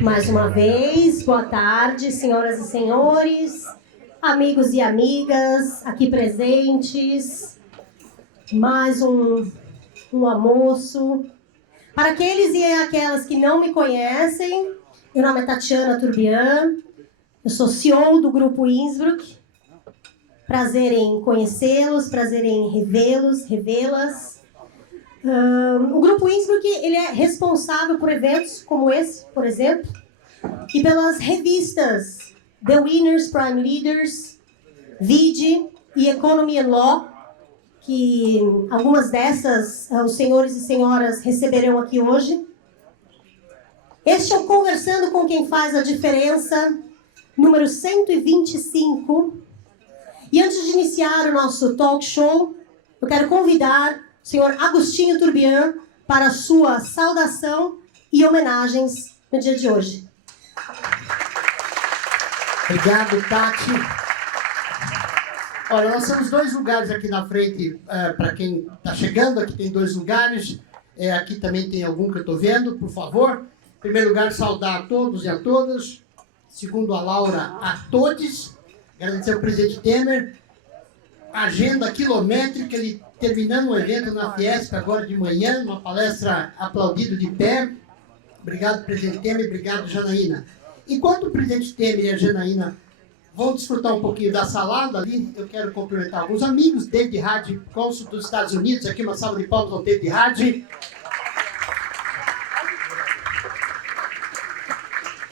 Mais uma vez, boa tarde, senhoras e senhores, amigos e amigas aqui presentes. Mais um almoço. Para aqueles e aquelas que não me conhecem, meu nome é Tatiana Turbian, eu sou CEO do Grupo Innsbruck. Prazer em conhecê-los, prazer em revê-las. O Grupo Innsbruck ele é responsável por eventos como esse, por exemplo, e pelas revistas The Winners Prime Leaders, Vide e Economy and Law, que algumas dessas os senhores e senhoras receberão aqui hoje. Este é o Conversando com Quem Faz a Diferença, número 125. E antes de iniciar o nosso talk show, eu quero convidar o senhor Agostinho Turbian para a sua saudação e homenagens no dia de hoje. Obrigado, Tati. Olha, nós temos dois lugares aqui na frente, para quem está chegando, aqui tem dois lugares, aqui também tem algum que eu estou vendo, por favor. Em primeiro lugar, saudar a todos e a todas. Segundo a Laura, a todos. Agradecer ao presidente Temer. Agenda quilométrica, ele terminando um evento na Fiesp agora de manhã, uma palestra aplaudida de pé. Obrigado, presidente Temer, obrigado, Janaína. Enquanto o presidente Temer e a Janaína vão desfrutar um pouquinho da salada ali, eu quero cumprimentar alguns amigos. David Hadj, cônsul dos Estados Unidos, aqui uma salva de palmas ao David Hadj.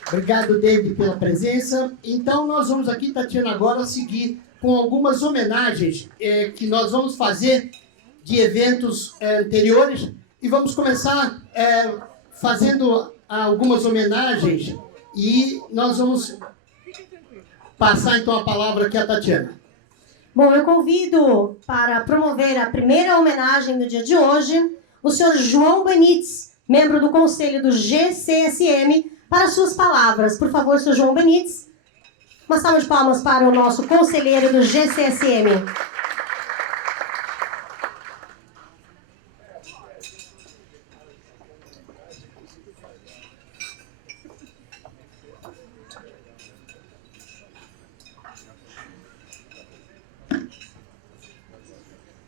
Obrigado, David, pela presença. Então, nós vamos aqui, Tatiana, agora seguir com algumas homenagens que nós vamos fazer de eventos anteriores. E vamos começar fazendo algumas homenagens e nós vamos passar, então, a palavra aqui à Tatiana. Bom, eu convido para promover a primeira homenagem do dia de hoje o senhor João Benítez, membro do Conselho do GCSM, para suas palavras. Por favor, senhor João Benítez. Uma salva de palmas para o nosso conselheiro do GCSM.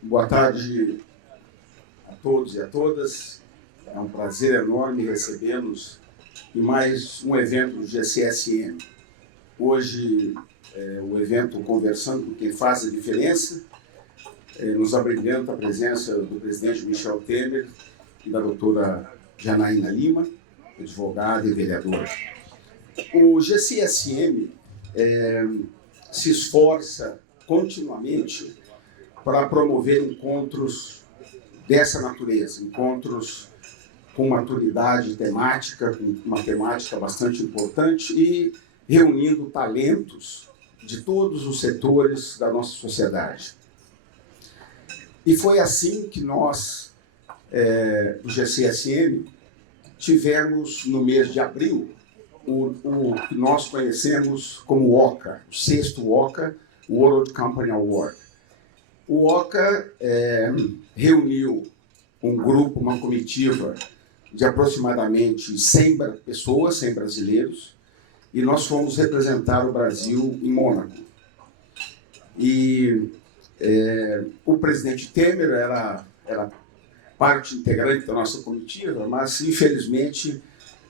Boa tarde a todos e a todas. É um prazer enorme recebê-los em mais um evento do GCSM. Hoje, o evento Conversando com Quem Faz a Diferença, nos abrilhanta a presença do presidente Michel Temer e da doutora Janaína Lima, advogada e vereadora. O GCSM se esforça continuamente para promover encontros dessa natureza, encontros com maturidade temática, com uma temática bastante importante e reunindo talentos de todos os setores da nossa sociedade. E foi assim que nós, do GCSM, tivemos no mês de abril o que nós conhecemos como OCA, o 6º OCA, World Company Award. O OCA reuniu um grupo, uma comitiva de aproximadamente 100 pessoas, 100 brasileiros, e nós fomos representar o Brasil em Mônaco. E o presidente Temer era parte integrante da nossa comitiva, mas, infelizmente,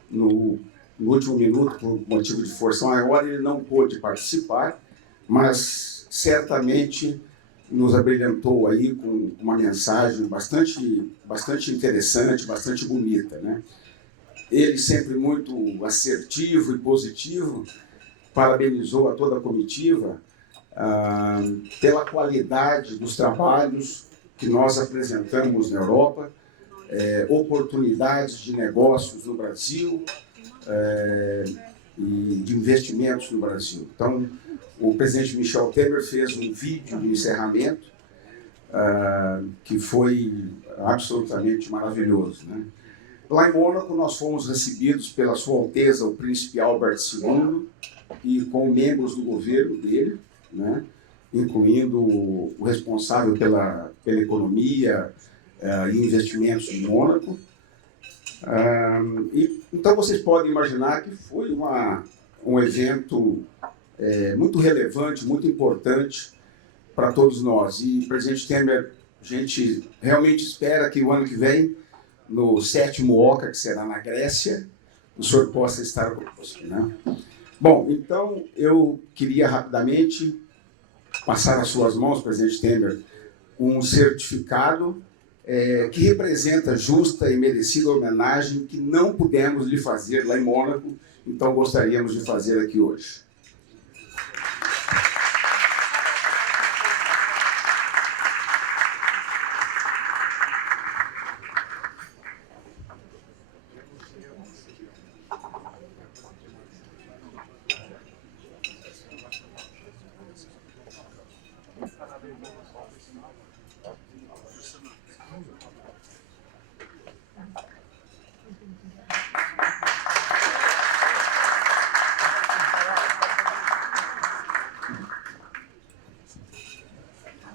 no último minuto, por motivo de força maior, ele não pôde participar, mas certamente nos abrilhantou aí com uma mensagem bastante interessante, bastante bonita, né? Ele sempre muito assertivo e positivo, parabenizou a toda a comitiva pela qualidade dos trabalhos que nós apresentamos na Europa, oportunidades de negócios no Brasil e de investimentos no Brasil. Então, o presidente Michel Temer fez um vídeo de encerramento que foi absolutamente maravilhoso, né? Lá em Mônaco, nós fomos recebidos pela Sua Alteza, o Príncipe Albert II, e com membros do governo dele, né? Incluindo o responsável pela economia e investimentos de Mônaco. Então vocês podem imaginar que foi um evento muito relevante, muito importante para todos nós. E, presidente Temer, a gente realmente espera que o ano que vem, no 7º OCA, que será na Grécia, o senhor possa estar conosco, né? Bom, então eu queria rapidamente passar às suas mãos, presidente Temer, um certificado que representa justa e merecida homenagem que não pudemos lhe fazer lá em Mônaco, então gostaríamos de fazer aqui hoje.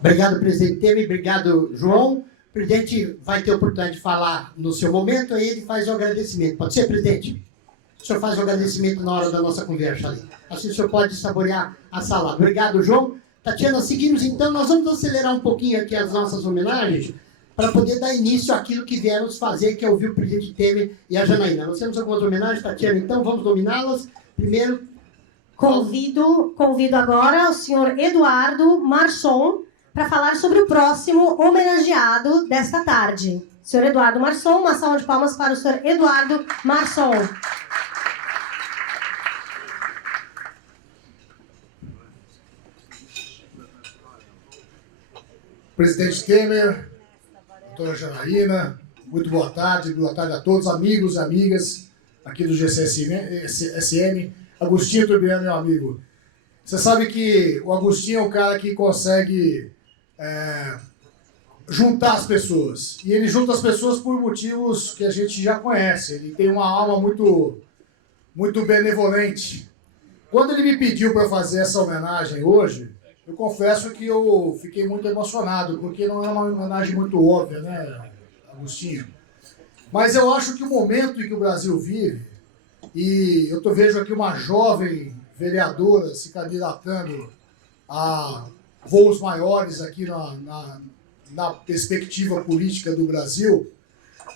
Obrigado, presidente Temer. Obrigado, João. O presidente vai ter a oportunidade de falar no seu momento, aí ele faz o agradecimento. Pode ser, presidente? O senhor faz o agradecimento na hora da nossa conversa ali. Assim o senhor pode saborear a sala. Obrigado, João. Tatiana, seguimos então. Nós vamos acelerar um pouquinho aqui as nossas homenagens para poder dar início àquilo que viemos fazer, que é ouvir o presidente Temer e a Janaína. Nós temos algumas homenagens, Tatiana, então vamos nominá-las. Primeiro, Convido agora o senhor Eduardo Marçom para falar sobre o próximo homenageado desta tarde. Senhor Eduardo Marçom, uma salva de palmas para o senhor Eduardo Marçom. Presidente Temer, doutora Janaína, muito boa tarde a todos, amigos e amigas aqui do GCSM. Agostinho Turbiano, meu amigo. Você sabe que o Agostinho é um cara que consegue juntar as pessoas. E ele junta as pessoas por motivos que a gente já conhece. Ele tem uma alma muito, muito benevolente. Quando ele me pediu para fazer essa homenagem hoje, eu confesso que eu fiquei muito emocionado, porque não é uma homenagem muito óbvia, né, Agostinho? Mas eu acho que o momento em que o Brasil vive, e eu vejo aqui uma jovem vereadora se candidatando a voos maiores aqui na perspectiva política do Brasil,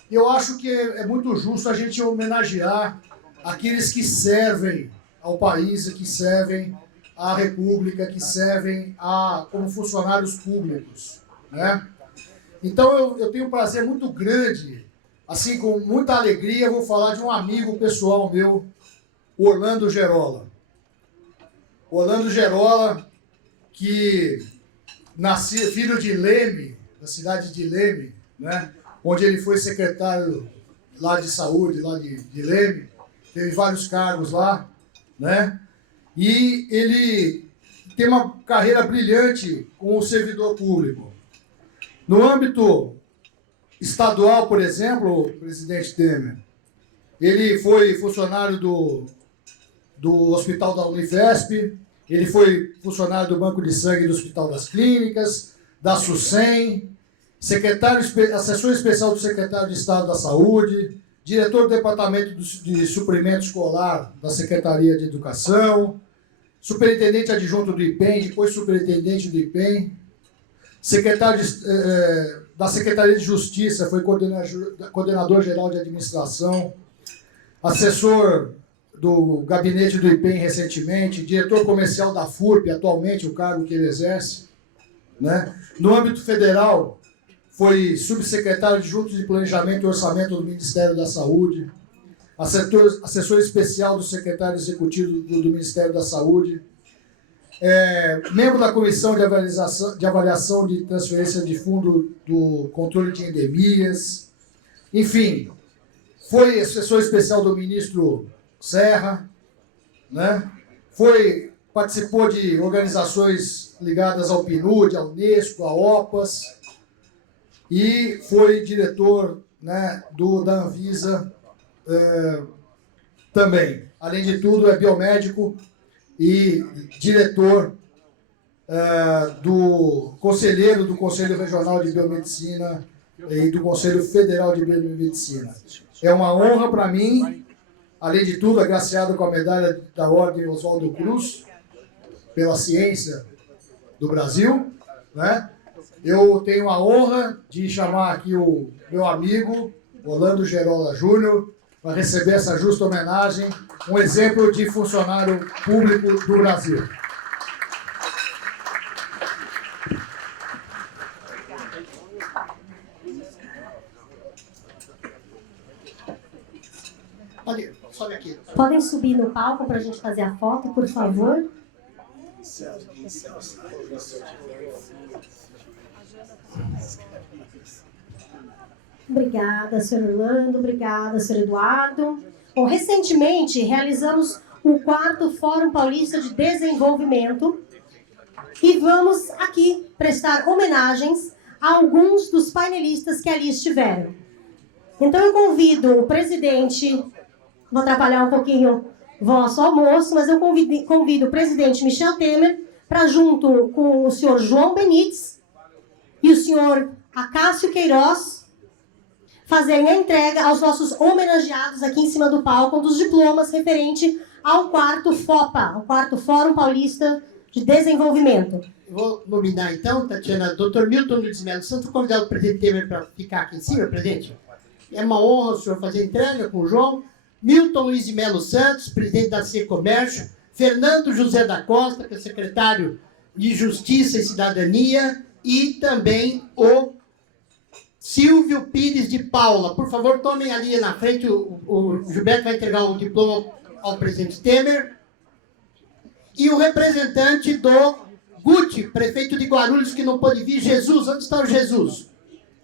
eu acho que é muito justo a gente homenagear aqueles que servem ao país, que servem à República, que servem como funcionários públicos, né? Então eu tenho um prazer muito grande, assim, com muita alegria, vou falar de um amigo pessoal meu, o Orlando Gerola. Orlando Gerola, que nasceu filho de Leme, da cidade de Leme, né? Onde ele foi secretário lá de saúde, lá de Leme, teve vários cargos lá, né? E ele tem uma carreira brilhante como servidor público. No âmbito estadual, por exemplo, presidente Temer, ele foi funcionário do Hospital da Unifesp, ele foi funcionário do Banco de Sangue do Hospital das Clínicas, da SUSEM, assessor especial do secretário de Estado da Saúde, diretor do Departamento de Suprimento Escolar da Secretaria de Educação, superintendente adjunto do IPEM, depois superintendente do IPEM, secretário da Secretaria de Justiça, foi coordenador-geral de administração, assessor do gabinete do IPEM recentemente, diretor comercial da FURP, atualmente o cargo que ele exerce, né? No âmbito federal, foi subsecretário adjunto de Planejamento e Orçamento do Ministério da Saúde, assessor especial do secretário executivo do Ministério da Saúde, membro da Comissão de Avaliação de Transferência de Fundo do Controle de Endemias, enfim, foi assessor especial do ministro Serra, né? Participou de organizações ligadas ao PNUD, à Unesco, à OPAS, e foi diretor, né, da Anvisa também. Além de tudo, é biomédico e diretor conselheiro do Conselho Regional de Biomedicina e do Conselho Federal de Biomedicina. É uma honra para mim, além de tudo, agraciado com a medalha da Ordem Oswaldo Cruz, pela ciência do Brasil, né? Eu tenho a honra de chamar aqui o meu amigo, Orlando Gerola Júnior, para receber essa justa homenagem, um exemplo de funcionário público do Brasil. Sobe aqui. Podem subir no palco para a gente fazer a foto, por favor? Obrigada, Sr. Orlando. Obrigada, Sr. Eduardo. Bom, recentemente realizamos o 4º Fórum Paulista de Desenvolvimento e vamos aqui prestar homenagens a alguns dos painelistas que ali estiveram. Então eu convido o presidente, vou atrapalhar um pouquinho o vosso almoço, mas eu convido o presidente Michel Temer para, junto com o senhor João Benites e o senhor Acácio Queiroz, fazerem a entrega aos nossos homenageados aqui em cima do palco dos diplomas referente ao 4º FOPA, o 4º Fórum Paulista de Desenvolvimento. Vou nominar então, Tatiana, Dr. Milton Luiz Melo Santos. Vou convidar o presidente Temer para ficar aqui em cima, presidente. É uma honra o senhor fazer a entrega com o João. Milton Luiz Melo Santos, presidente da Secomércio. Fernando José da Costa, que é secretário de Justiça e Cidadania. E também o Silvio Pires de Paula. Por favor, tomem ali na frente. O Gilberto vai entregar o diploma ao presidente Temer. E o representante do Guti, prefeito de Guarulhos, que não pôde vir. Jesus, onde está o Jesus?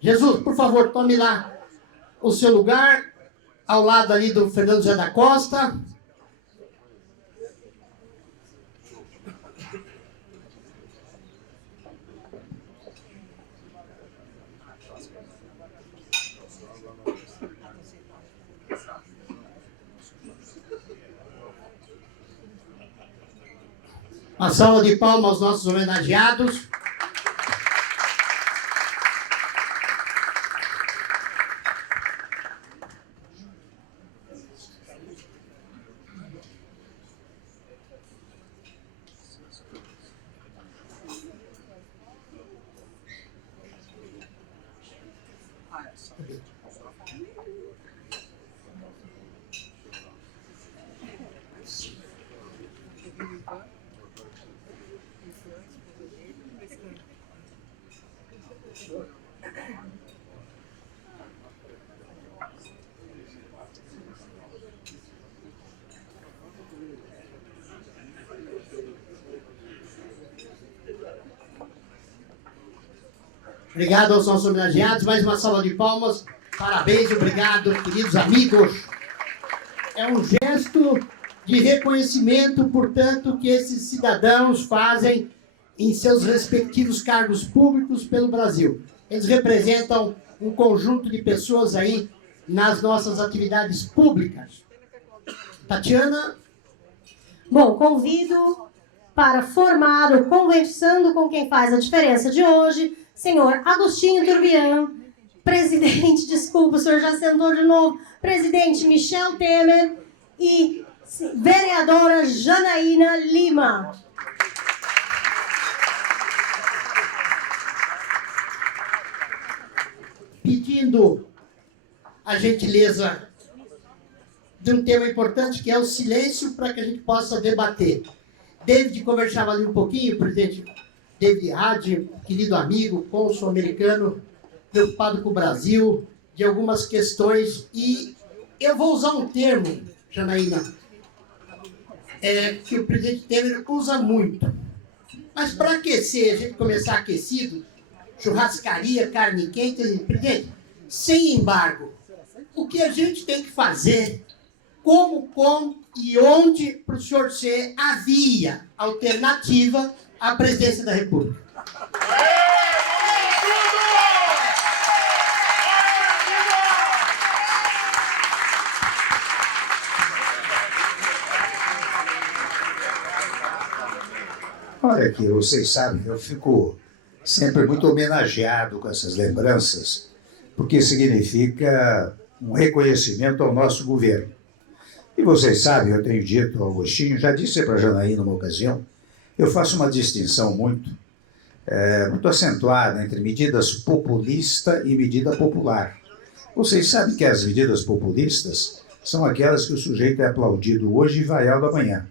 Jesus, por favor, tome lá o seu lugar, ao lado ali do Fernando José da Costa. Uma salva de palmas aos nossos homenageados. Obrigado aos nossos homenageados. Mais uma salva de palmas. Parabéns, obrigado, queridos amigos. É um gesto de reconhecimento, portanto, que esses cidadãos fazem em seus respectivos cargos públicos pelo Brasil. Eles representam um conjunto de pessoas aí nas nossas atividades públicas. Tatiana? Bom, convido para formar o Conversando com Quem Faz a Diferença de hoje, senhor Agostinho Turbian, presidente, desculpa, o senhor já sentou de novo, presidente Michel Temer e vereadora Janaína Lima. Pedindo a gentileza de um tema importante, que é o silêncio, para que a gente possa debater. David conversava ali um pouquinho, presidente David Hadi, querido amigo, cônsul americano, preocupado com o Brasil, de algumas questões, e eu vou usar um termo, Janaína, que o presidente Temer usa muito. Mas para aquecer, a gente começar aquecido, churrascaria, carne quente, presidente, sem embargo, o que a gente tem que fazer, como e onde para o senhor ser a via alternativa à presidência da República? Olha aqui, vocês sabem, eu fico sempre muito homenageado com essas lembranças, porque significa um reconhecimento ao nosso governo. E vocês sabem, eu tenho dito ao Agostinho, já disse para a Janaína numa ocasião, eu faço uma distinção muito acentuada entre medidas populista e medida popular. Vocês sabem que as medidas populistas são aquelas que o sujeito é aplaudido hoje e vaiado amanhã,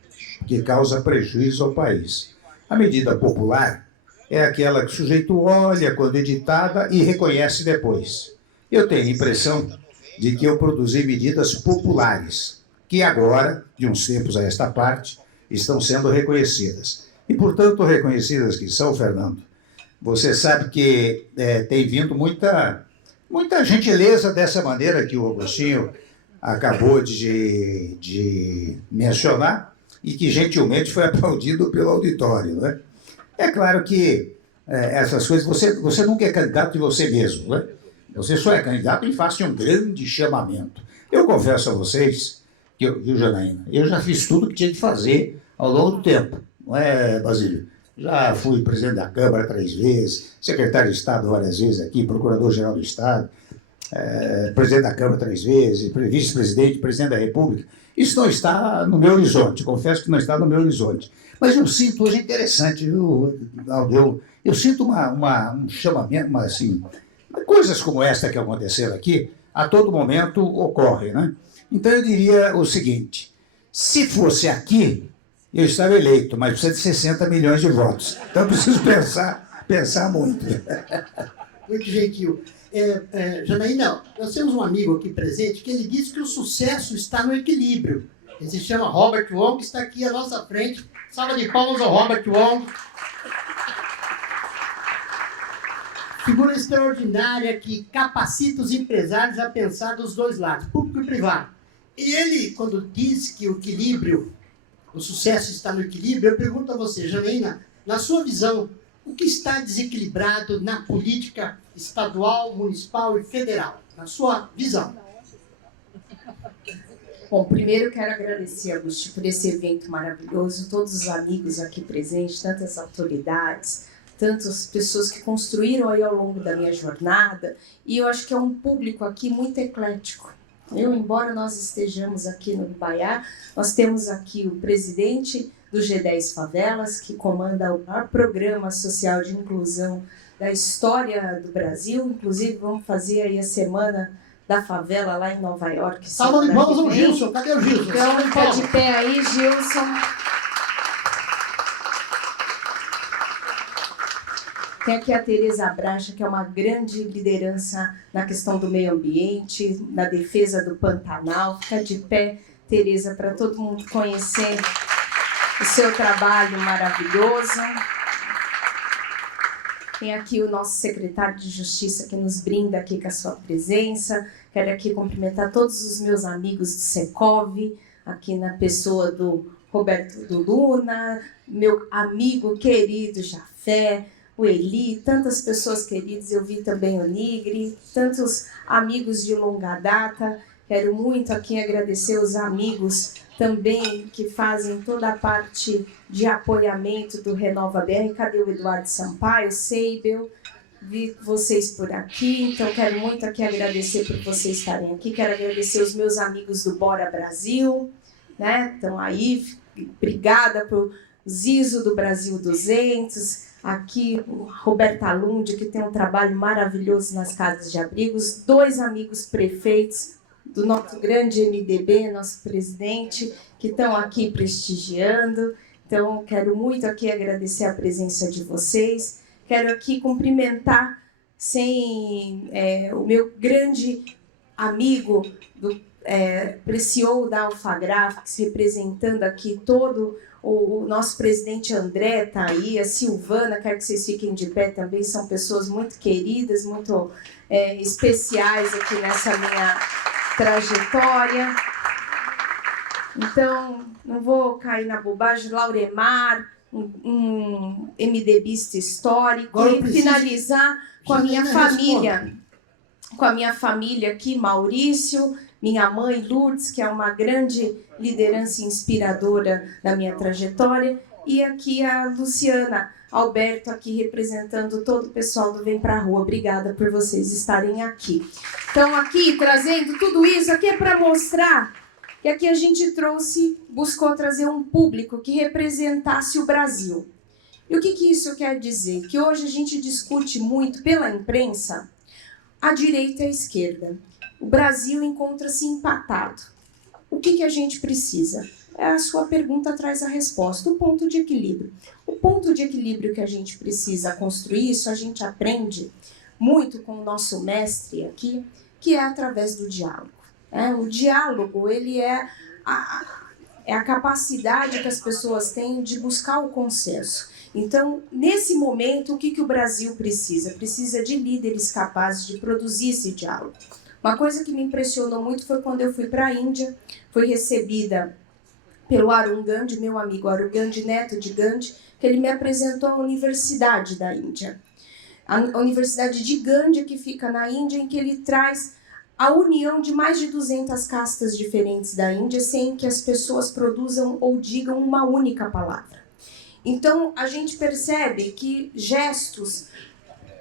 que causa prejuízo ao país. A medida popular é aquela que o sujeito olha quando editada e reconhece depois. Eu tenho a impressão de que eu produzi medidas populares, que agora, de uns tempos a esta parte, estão sendo reconhecidas. E, portanto, reconhecidas que são, Fernando, você sabe que tem vindo muita gentileza dessa maneira que o Agostinho acabou de mencionar e que gentilmente foi aplaudido pelo auditório, né? É claro que essas coisas, você nunca é candidato de você mesmo, né? Você só é candidato em face de um grande chamamento. Eu confesso a vocês, viu, Janaína, eu já fiz tudo que tinha de fazer ao longo do tempo, não é, Basílio? Já fui presidente da Câmara 3 vezes, secretário de Estado várias vezes aqui, procurador-geral do Estado, presidente da Câmara 3 vezes, vice-presidente, presidente da República. Isso não está no meu horizonte, confesso que não está no meu horizonte. Mas eu sinto hoje interessante, viu, Aldo? Eu sinto um chamamento, assim, coisas como esta que aconteceram aqui, a todo momento ocorrem, né? Então eu diria o seguinte, se fosse aqui, eu estava eleito, mas precisa de 60 milhões de votos. Então eu preciso pensar muito. Muito gentil. Janaína, nós temos um amigo aqui presente que ele disse que o sucesso está no equilíbrio. Ele se chama Robert Wong, está aqui à nossa frente. Salva de palmas ao Robert Wong. Figura extraordinária que capacita os empresários a pensar dos dois lados, público e privado. E ele, quando diz que o equilíbrio, o sucesso está no equilíbrio, eu pergunto a você, Janaína, na sua visão, o que está desequilibrado na política estadual, municipal e federal? Na sua visão. Bom, primeiro quero agradecer, Agostinho, por esse evento maravilhoso, todos os amigos aqui presentes, tantas autoridades, tantas pessoas que construíram aí ao longo da minha jornada, e eu acho que é um público aqui muito eclético. Embora nós estejamos aqui no Ibaiá, nós temos aqui o presidente do G10 Favelas, que comanda o maior programa social de inclusão da história do Brasil. Inclusive, vamos fazer aí a Semana da Favela lá em Nova York. Salva de palmas ao Gilson. Cadê o Gilson? Então, fica de pé aí, Gilson. Tem aqui a Tereza Bracha, que é uma grande liderança na questão do meio ambiente, na defesa do Pantanal. Fica de pé, Tereza, para todo mundo conhecer o seu trabalho maravilhoso. Tem aqui o nosso secretário de Justiça que nos brinda aqui com a sua presença. Quero aqui cumprimentar todos os meus amigos do Secov, aqui na pessoa do Roberto do Luna, meu amigo querido Jafé, o Eli, tantas pessoas queridas, eu vi também o Nigri, tantos amigos de longa data. Quero muito aqui agradecer os amigos também que fazem toda a parte de apoiamento do Renova BR. Cadê o Eduardo Sampaio, Seibel? Vi vocês por aqui, então quero muito aqui agradecer por vocês estarem aqui. Quero agradecer os meus amigos do Bora Brasil, né? Estão aí, obrigada por Zizo do Brasil 200, aqui o Roberta Lund, que tem um trabalho maravilhoso nas casas de abrigos, 2 amigos prefeitos do nosso grande MDB, nosso presidente, que estão aqui prestigiando. Então, quero muito aqui agradecer a presença de vocês. Quero aqui cumprimentar o meu grande amigo, CEO da Alfagraphics, representando aqui todo o nosso presidente André está aí, a Silvana, quero que vocês fiquem de pé também, são pessoas muito queridas, muito especiais aqui nessa minha trajetória. Então, não vou cair na bobagem, Lauremar, um MDBista histórico, e finalizar com a minha família, aqui, Maurício, minha mãe, Lourdes, que é uma grande liderança inspiradora na minha trajetória, e aqui a Luciana, Alberto aqui representando todo o pessoal do Vem Pra Rua. Obrigada por vocês estarem aqui. Então aqui trazendo tudo isso aqui é para mostrar que aqui a gente buscou trazer um público que representasse o Brasil. E o que isso quer dizer? Que hoje a gente discute muito pela imprensa a direita e a esquerda. O Brasil encontra-se empatado. O que a gente precisa? A sua pergunta traz a resposta, o ponto de equilíbrio. O ponto de equilíbrio que a gente precisa construir, isso a gente aprende muito com o nosso mestre aqui, que é através do diálogo. O diálogo, ele é a capacidade que as pessoas têm de buscar o consenso. Então, nesse momento, o que o Brasil precisa? Precisa de líderes capazes de produzir esse diálogo. Uma coisa que me impressionou muito foi quando eu fui para a Índia, fui recebida pelo Arun Gandhi, meu amigo Arun Gandhi, neto de Gandhi, que ele me apresentou a Universidade da Índia. A Universidade de Gandhi, que fica na Índia, em que ele traz a união de mais de 200 castas diferentes da Índia, sem que as pessoas produzam ou digam uma única palavra. Então, a gente percebe que gestos,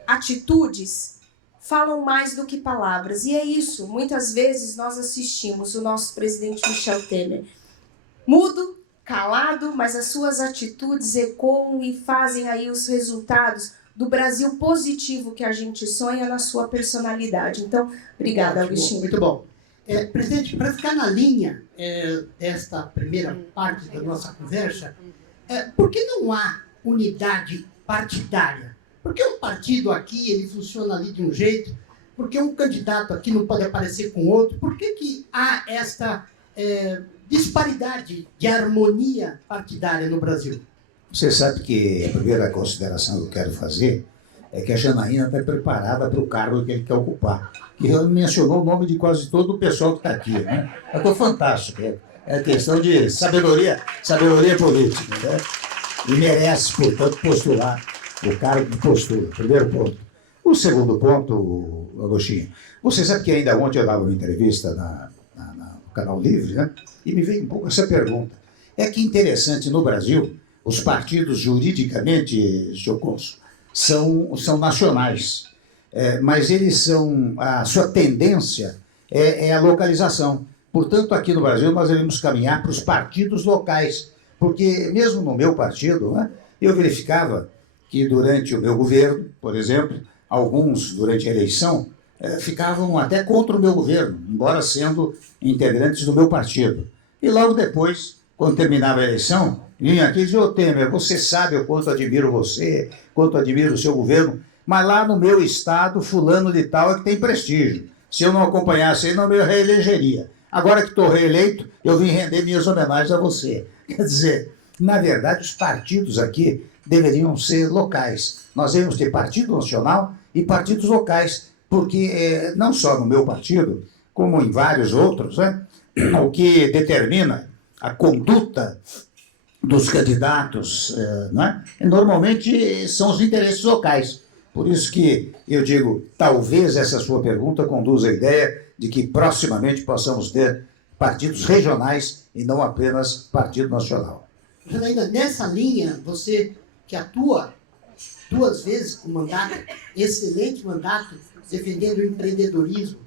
atitudes, falam mais do que palavras. E é isso, muitas vezes nós assistimos o nosso presidente Michel Temer mudo, calado, mas as suas atitudes ecoam e fazem aí os resultados do Brasil positivo que a gente sonha na sua personalidade. Então, obrigada, Agostinho. Muito bom. Presidente, para ficar na linha desta primeira parte da nossa conversa, por que não há unidade partidária? Por que um partido aqui ele funciona ali de um jeito? Por que um candidato aqui não pode aparecer com outro? Por que há esta disparidade de harmonia partidária no Brasil? Você sabe que a primeira consideração que eu quero fazer é que a Janaína está preparada para o cargo que ele quer ocupar. Que mencionou o nome de quase todo o pessoal que está aqui, né? Eu estou fantástico. É questão de sabedoria política, né? E merece, portanto, postular o cargo que postula. Primeiro ponto. O segundo ponto, Agostinho, você sabe que ainda ontem eu dava uma entrevista no Canal Livre, né? E me veio um pouco essa pergunta. É que interessante, no Brasil, os partidos juridicamente, Joconso, são nacionais, mas eles são, a sua tendência é a localização. Portanto, aqui no Brasil, nós devemos caminhar para os partidos locais, porque mesmo no meu partido, né, eu verificava que durante o meu governo, por exemplo, alguns, durante a eleição, ficavam até contra o meu governo, embora sendo integrantes do meu partido. E logo depois, quando terminava a eleição, vinha aqui e dizia: ô Temer, você sabe o quanto admiro você, quanto admiro o seu governo, mas lá no meu estado, fulano de tal é que tem prestígio. Se eu não acompanhasse ele, não me reelegeria. Agora que estou reeleito, eu vim render minhas homenagens a você. Quer dizer, na verdade, os partidos aqui deveriam ser locais. Nós devemos ter partido nacional e partidos locais, porque não só no meu partido, como em vários outros, né, o que determina a conduta dos candidatos, né, normalmente são os interesses locais. Por isso que eu digo, talvez essa sua pergunta conduza a ideia de que proximamente possamos ter partidos regionais e não apenas partido nacional. Janaína, nessa linha, você que atua 2 vezes com mandato, excelente mandato, defendendo o empreendedorismo,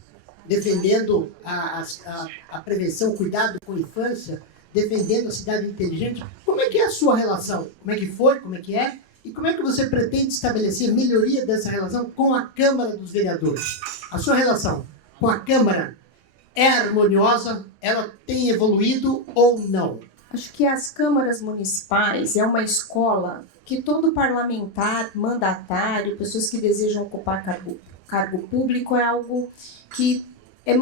defendendo a prevenção, cuidado com a infância, defendendo a cidade inteligente. Como é que é a sua relação? Como é que foi? Como é que é? E como é que você pretende estabelecer melhoria dessa relação com a Câmara dos Vereadores? A sua relação com a Câmara é harmoniosa? Ela tem evoluído ou não? Acho que as câmaras municipais é uma escola que todo parlamentar, mandatário, pessoas que desejam ocupar cargo público, é algo que é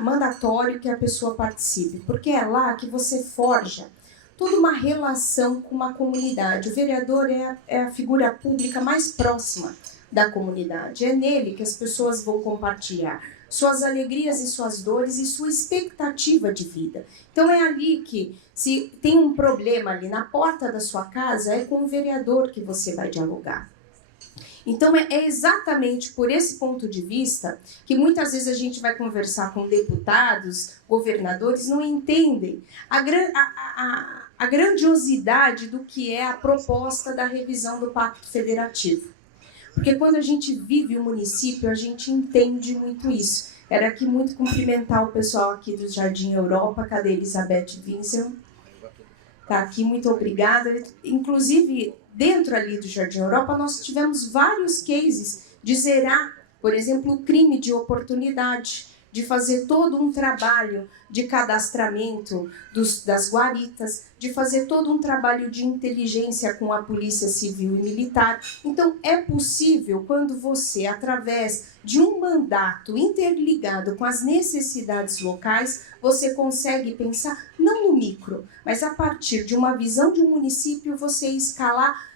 mandatório que a pessoa participe, porque é lá que você forja toda uma relação com uma comunidade. O vereador é a figura pública mais próxima da comunidade. É nele que as pessoas vão compartilhar suas alegrias e suas dores e sua expectativa de vida. Então é ali que, se tem um problema ali na porta da sua casa, é com o vereador que você vai dialogar. Então é exatamente por esse ponto de vista que muitas vezes a gente vai conversar com deputados, governadores, não entendem a grandiosidade do que é a proposta da revisão do Pacto Federativo. Porque quando a gente vive o município, a gente entende muito isso. Quero aqui muito cumprimentar o pessoal aqui do Jardim Europa, cadê Elizabeth Vincent? Está aqui, muito obrigada. Inclusive, dentro ali do Jardim Europa, nós tivemos vários cases de zerar, por exemplo, o crime de oportunidade, de fazer todo um trabalho de cadastramento das guaritas, de fazer todo um trabalho de inteligência com a Polícia Civil e Militar. Então, é possível, quando você, através de um mandato interligado com as necessidades locais, você consegue pensar, não no micro, mas a partir de uma visão de um município, você escalar.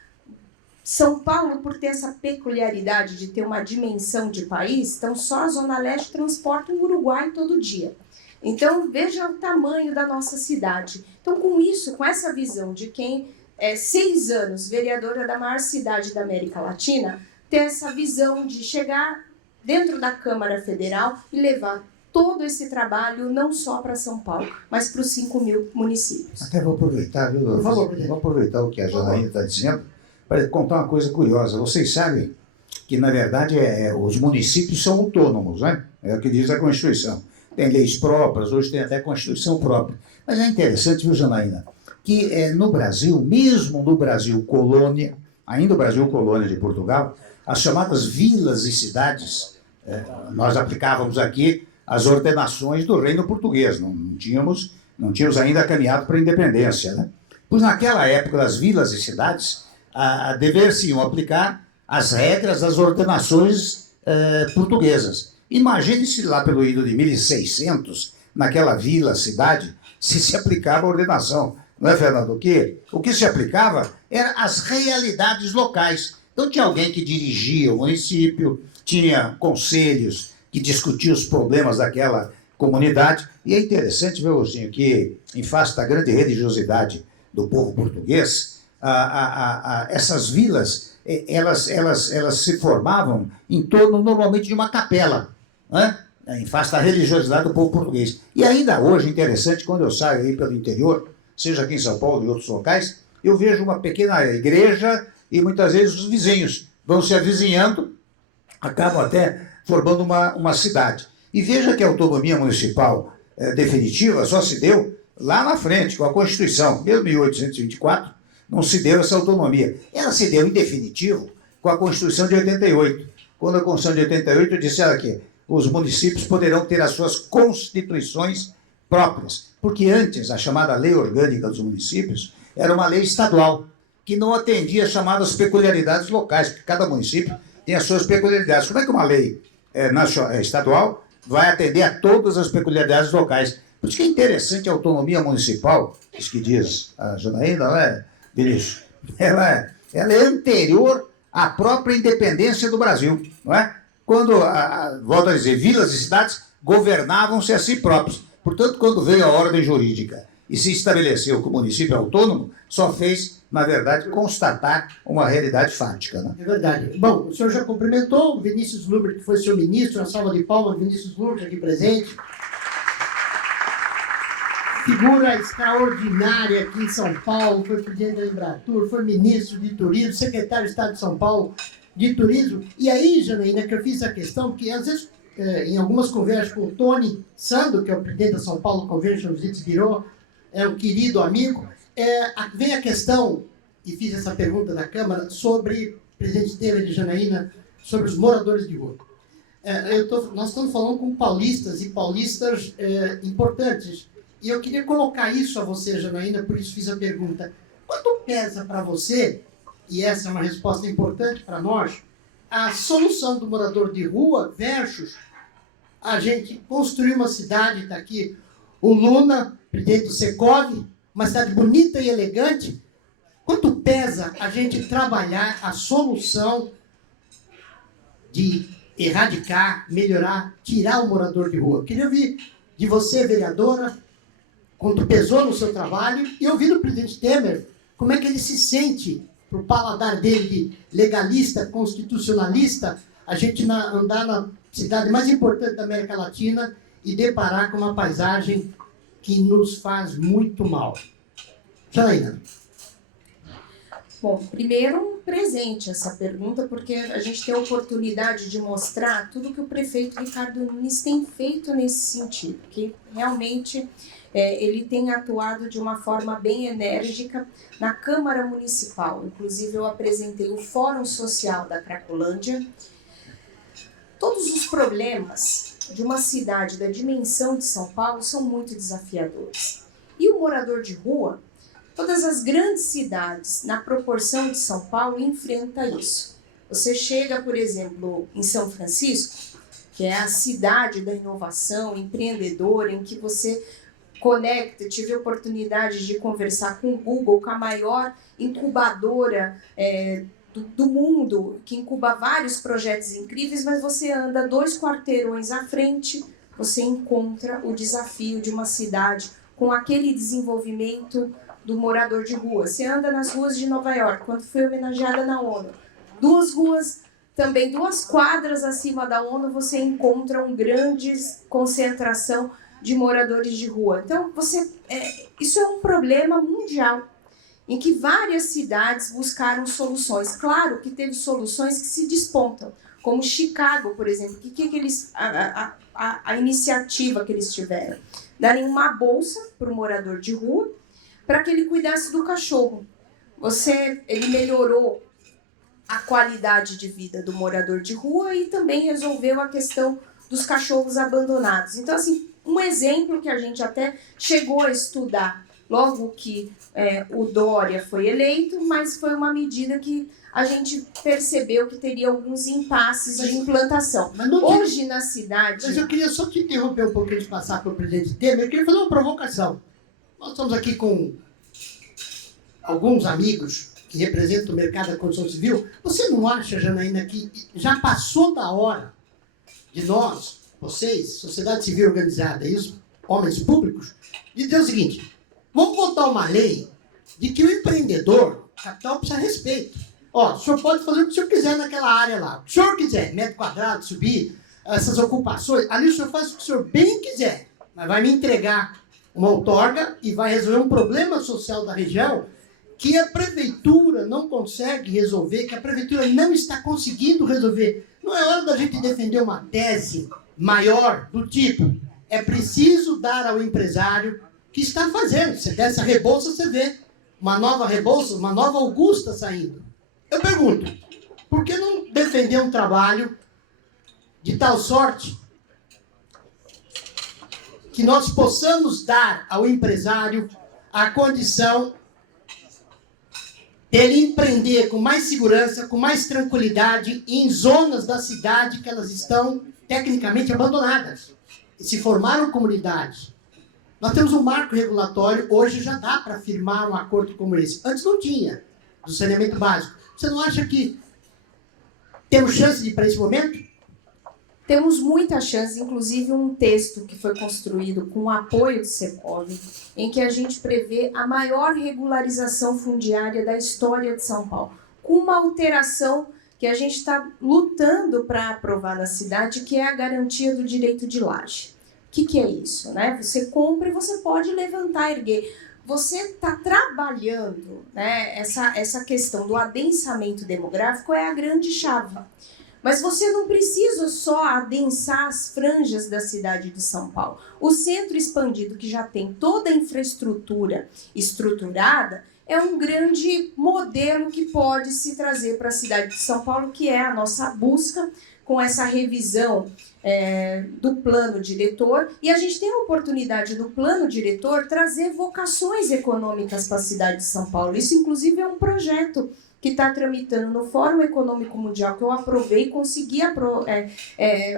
São Paulo, por ter essa peculiaridade de ter uma dimensão de país, então só a Zona Leste transporta um Uruguai todo dia. Então, veja o tamanho da nossa cidade. Então, com isso, com essa visão de quem é 6 anos vereadora da maior cidade da América Latina, ter essa visão de chegar dentro da Câmara Federal e levar todo esse trabalho não só para São Paulo, mas para os 5.000 municípios. Até vou aproveitar, viu? Por favor, Vou aproveitar o que a Janaína está dizendo para contar uma coisa curiosa. Vocês sabem que, na verdade, os municípios são autônomos, né? É o que diz a Constituição. Tem leis próprias, hoje tem até Constituição própria. Mas é interessante, viu, Janaína, que no Brasil, mesmo no Brasil colônia, ainda o Brasil colônia de Portugal, as chamadas vilas e cidades, nós aplicávamos aqui as ordenações do reino português, não tínhamos ainda caminhado para a independência, né? Pois naquela época das vilas e cidades, dever-se-iam aplicar as regras das ordenações portuguesas. Imagine-se lá pelo ano de 1600, naquela vila, cidade, se aplicava a ordenação. Não é, Fernando? O que se aplicava eram as realidades locais. Então tinha alguém que dirigia o município, tinha conselhos que discutiam os problemas daquela comunidade. E é interessante, meu Rosinho, que em face da grande religiosidade do povo português, essas vilas, elas se formavam em torno, normalmente, de uma capela, né? Em face da religiosidade do povo português. E ainda hoje, interessante, quando eu saio aí pelo interior, seja aqui em São Paulo e outros locais, eu vejo uma pequena igreja e muitas vezes os vizinhos vão se avizinhando, acabam até formando uma cidade. E veja que a autonomia municipal definitiva só se deu lá na frente, com a Constituição, mesmo em 1824, não se deu essa autonomia. Ela se deu em definitivo com a Constituição de 88. Quando a Constituição de 88 disse que os municípios poderão ter as suas constituições próprias. Porque antes, a chamada Lei Orgânica dos Municípios era uma lei estadual, que não atendia as chamadas peculiaridades locais, porque cada município tem as suas peculiaridades. Como é que uma lei estadual vai atender a todas as peculiaridades locais? Por isso que é interessante a autonomia municipal, isso que diz a Janaína, não é, Vinícius? Ela é anterior à própria independência do Brasil, não é? Quando, volto a dizer, vilas e cidades governavam-se a si próprios. Portanto, quando veio a ordem jurídica e se estabeleceu que o município é autônomo, só fez, na verdade, constatar uma realidade fática, né? É verdade. Bom, o senhor já cumprimentou o Vinícius Luber, que foi seu ministro, uma salva de palmas, Vinícius Luber aqui presente. Figura extraordinária aqui em São Paulo, foi presidente da Embratur, foi ministro de Turismo, secretário de Estado de São Paulo de Turismo. E aí, Janaína, que eu fiz a questão, porque às vezes, em algumas conversas com o Tony Sando, que é o presidente da São Paulo Convention Visits Bureau, é um querido amigo, vem a questão, e fiz essa pergunta na Câmara, sobre, presidente Temer e Janaína, sobre os moradores de rua. Nós estamos falando com paulistas e paulistas importantes, e eu queria colocar isso a você, Janaína, por isso fiz a pergunta. Quanto pesa para você, e essa é uma resposta importante para nós, a solução do morador de rua versus a gente construir uma cidade, está aqui o Luna, presidente do Secov, uma cidade bonita e elegante. Quanto pesa a gente trabalhar a solução de erradicar, melhorar, tirar o morador de rua? Eu queria ouvir de você, vereadora, quanto pesou no seu trabalho, e ouvir do presidente Temer como é que ele se sente, para o paladar dele de legalista, constitucionalista, a gente andar na cidade mais importante da América Latina e deparar com uma paisagem que nos faz muito mal. Janaína. Bom, primeiro um presente essa pergunta, porque a gente tem a oportunidade de mostrar tudo que o prefeito Ricardo Nunes tem feito nesse sentido, que realmente ele tem atuado de uma forma bem enérgica na Câmara Municipal. Inclusive eu apresentei o Fórum Social da Cracolândia. Todos os problemas de uma cidade da dimensão de São Paulo são muito desafiadores. E o morador de rua, todas as grandes cidades, na proporção de São Paulo, enfrenta isso. Você chega, por exemplo, em São Francisco, que é a cidade da inovação empreendedora, em que você conecta. Tive a oportunidade de conversar com o Google, com a maior incubadora do mundo, que incuba vários projetos incríveis, mas você anda 2 quarteirões à frente, você encontra o desafio de uma cidade com aquele desenvolvimento do morador de rua. Você anda nas ruas de Nova York, quando foi homenageada na ONU. 2 ruas, também 2 quadras acima da ONU, você encontra uma grande concentração de moradores de rua. Então, isso é um problema mundial, em que várias cidades buscaram soluções. Claro que teve soluções que se despontam, como Chicago, por exemplo. A iniciativa que eles tiveram? Darem uma bolsa para o morador de rua, para que ele cuidasse do cachorro. Ele melhorou a qualidade de vida do morador de rua e também resolveu a questão dos cachorros abandonados. Então, assim, um exemplo que a gente até chegou a estudar logo que o Dória foi eleito, mas foi uma medida que a gente percebeu que teria alguns impasses de implantação. Hoje, na cidade... Mas eu queria só te interromper um pouquinho de passar para o presidente Temer. Eu queria fazer uma provocação. Nós estamos aqui com alguns amigos que representam o mercado da construção civil. Você não acha, Janaína, que já passou da hora de nós, vocês, sociedade civil organizada, isso, homens públicos, de dizer o seguinte: vamos botar uma lei de que o empreendedor, capital, precisa de respeito. Ó, o senhor pode fazer o que o senhor quiser naquela área lá. O que o senhor quiser, metro quadrado, subir, essas ocupações, ali o senhor faz o que o senhor bem quiser, mas vai me entregar uma outorga e vai resolver um problema social da região que a prefeitura não consegue resolver, que a prefeitura não está conseguindo resolver. Não é hora da gente defender uma tese maior do tipo: é preciso dar ao empresário que está fazendo. Você desce a Rebouças, você vê uma nova Rebouças, uma nova Augusta saindo. Eu pergunto, por que não defender um trabalho de tal sorte que nós possamos dar ao empresário a condição dele empreender com mais segurança, com mais tranquilidade em zonas da cidade que elas estão tecnicamente abandonadas e se formaram comunidades. Nós temos um marco regulatório, hoje já dá para firmar um acordo como esse. Antes não tinha, do saneamento básico. Você não acha que temos chance de ir para esse momento? Temos muita chance, inclusive um texto que foi construído com o apoio do Secov, em que a gente prevê a maior regularização fundiária da história de São Paulo, com uma alteração que a gente está lutando para aprovar na cidade, que é a garantia do direito de laje. O que é isso? Né? Você compra e você pode levantar, erguer. Você está trabalhando, né? Essa questão do adensamento demográfico é a grande chave. Mas você não precisa só adensar as franjas da cidade de São Paulo. O centro expandido, que já tem toda a infraestrutura estruturada, é um grande modelo que pode se trazer para a cidade de São Paulo, que é a nossa busca com essa revisão do plano diretor. E a gente tem a oportunidade do plano diretor trazer vocações econômicas para a cidade de São Paulo. Isso, inclusive, é um projeto que está tramitando no Fórum Econômico Mundial, que eu aprovei,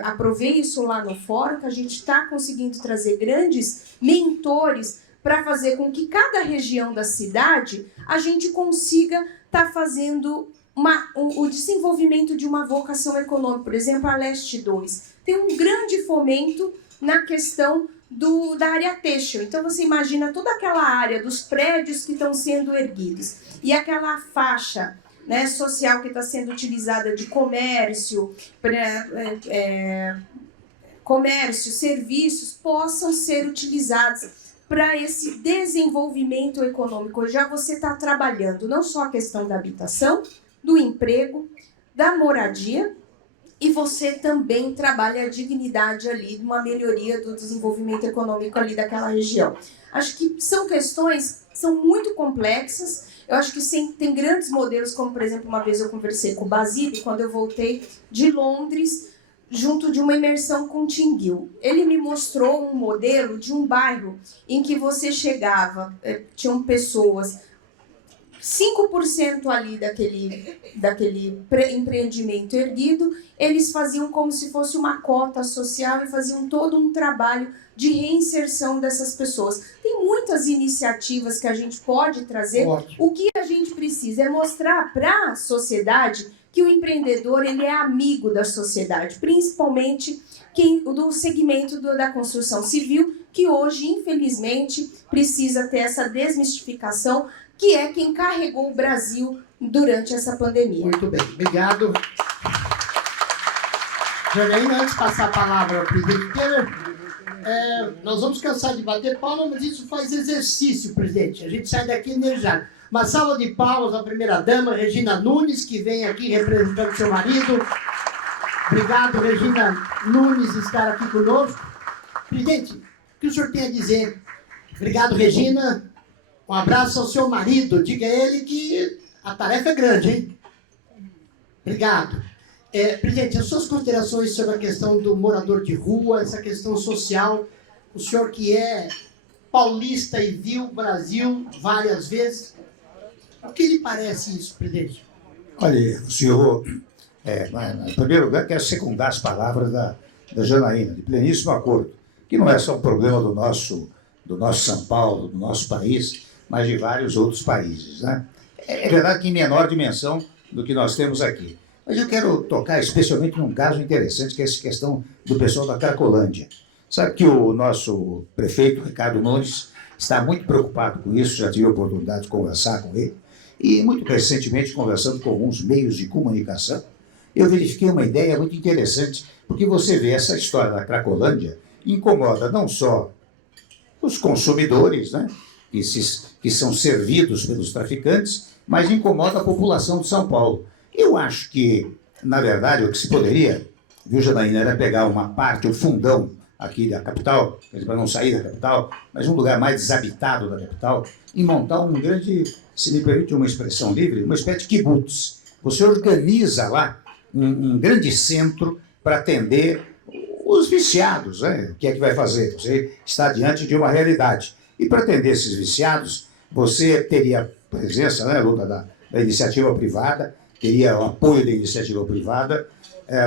aprovei isso lá no Fórum, que a gente está conseguindo trazer grandes mentores para fazer com que cada região da cidade a gente consiga estar fazendo o desenvolvimento de uma vocação econômica. Por exemplo, a Leste 2 tem um grande fomento na questão da área têxtil. Então você imagina toda aquela área dos prédios que estão sendo erguidos e aquela faixa, né, social que está sendo utilizada de comércio, comércio, serviços, possam ser utilizados para esse desenvolvimento econômico. Já você está trabalhando não só a questão da habitação, do emprego, da moradia, e você também trabalha a dignidade ali, uma melhoria do desenvolvimento econômico ali daquela região. Acho que são questões que são muito complexas. Eu acho que tem grandes modelos, como, por exemplo, uma vez eu conversei com o Basile, quando eu voltei de Londres, junto de uma imersão com Tinguil. Ele me mostrou um modelo de um bairro em que você chegava, tinham pessoas, 5% ali daquele empreendimento erguido, eles faziam como se fosse uma cota social e faziam todo um trabalho de reinserção dessas pessoas. Tem muitas iniciativas que a gente pode trazer. Ótimo. O que a gente precisa é mostrar para a sociedade que o empreendedor ele é amigo da sociedade, principalmente do segmento da construção civil, que hoje, infelizmente, precisa ter essa desmistificação, que é quem carregou o Brasil durante essa pandemia. Muito bem, obrigado. Janaína, antes de passar a palavra ao presidente Temer, nós vamos cansar de bater palma, mas isso faz exercício, presidente. A gente sai daqui energizado. Uma salva de palmas à primeira-dama, Regina Nunes, que vem aqui representando seu marido. Obrigado, Regina Nunes, estar aqui conosco. Presidente, o que o senhor tem a dizer? Obrigado, Regina. Um abraço ao seu marido. Diga a ele que a tarefa é grande, hein? Obrigado. Presidente, as suas considerações sobre a questão do morador de rua, essa questão social, o senhor que é paulista e viu o Brasil várias vezes, o que lhe parece isso, presidente? Olha, o senhor, em primeiro lugar, quero secundar as palavras da Janaína, de pleníssimo acordo, que não é só um problema do nosso São Paulo, do nosso país, mas de vários outros países, né? É verdade que em menor dimensão do que nós temos aqui. Mas eu quero tocar especialmente num caso interessante, que é essa questão do pessoal da Cracolândia. Sabe que o nosso prefeito, Ricardo Nunes, está muito preocupado com isso, já tive a oportunidade de conversar com ele, e muito recentemente, conversando com alguns meios de comunicação, eu verifiquei uma ideia muito interessante, porque você vê essa história da Cracolândia incomoda não só os consumidores, né, que são servidos pelos traficantes, mas incomoda a população de São Paulo. Eu acho que, na verdade, o que se poderia, viu, Janaína, era pegar uma parte, o fundão aqui da capital, para não sair da capital, mas um lugar mais desabitado da capital, e montar um grande, se me permite uma expressão livre, uma espécie de kibutz. Você organiza lá um grande centro para atender os viciados, né? O que é que vai fazer? Você está diante de uma realidade. E para atender esses viciados, você teria presença, né, luta da iniciativa privada, teria o apoio da iniciativa privada,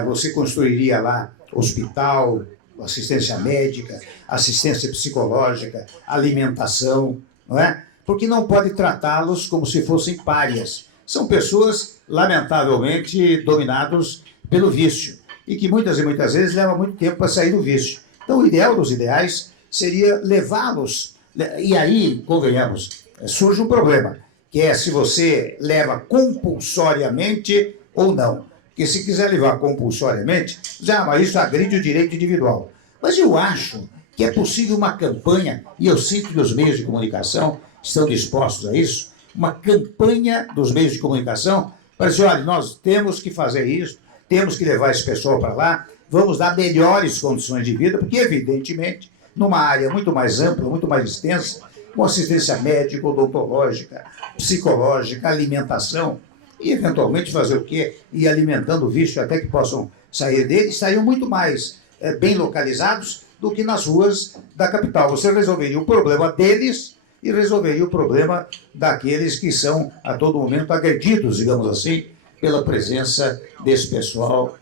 você construiria lá hospital, assistência médica, assistência psicológica, alimentação, não é? Porque não pode tratá-los como se fossem párias. São pessoas, lamentavelmente, dominadas pelo vício e que muitas e muitas vezes levam muito tempo para sair do vício. Então, o ideal dos ideais seria levá-los, e aí, convenhamos, surge um problema, que é se você leva compulsoriamente ou não. Porque se quiser levar compulsoriamente, mas isso agride o direito individual. Mas eu acho que é possível uma campanha, e eu sinto que os meios de comunicação estão dispostos a isso, uma campanha dos meios de comunicação para dizer, olha, nós temos que fazer isso, temos que levar esse pessoal para lá, vamos dar melhores condições de vida, porque, evidentemente, numa área muito mais ampla, muito mais extensa, com assistência médica, odontológica, psicológica, alimentação, e eventualmente fazer o quê? Ir alimentando o vício até que possam sair dele, estariam muito mais bem localizados do que nas ruas da capital. Você resolveria o problema deles e resolveria o problema daqueles que são a todo momento agredidos, digamos assim, pela presença desse pessoal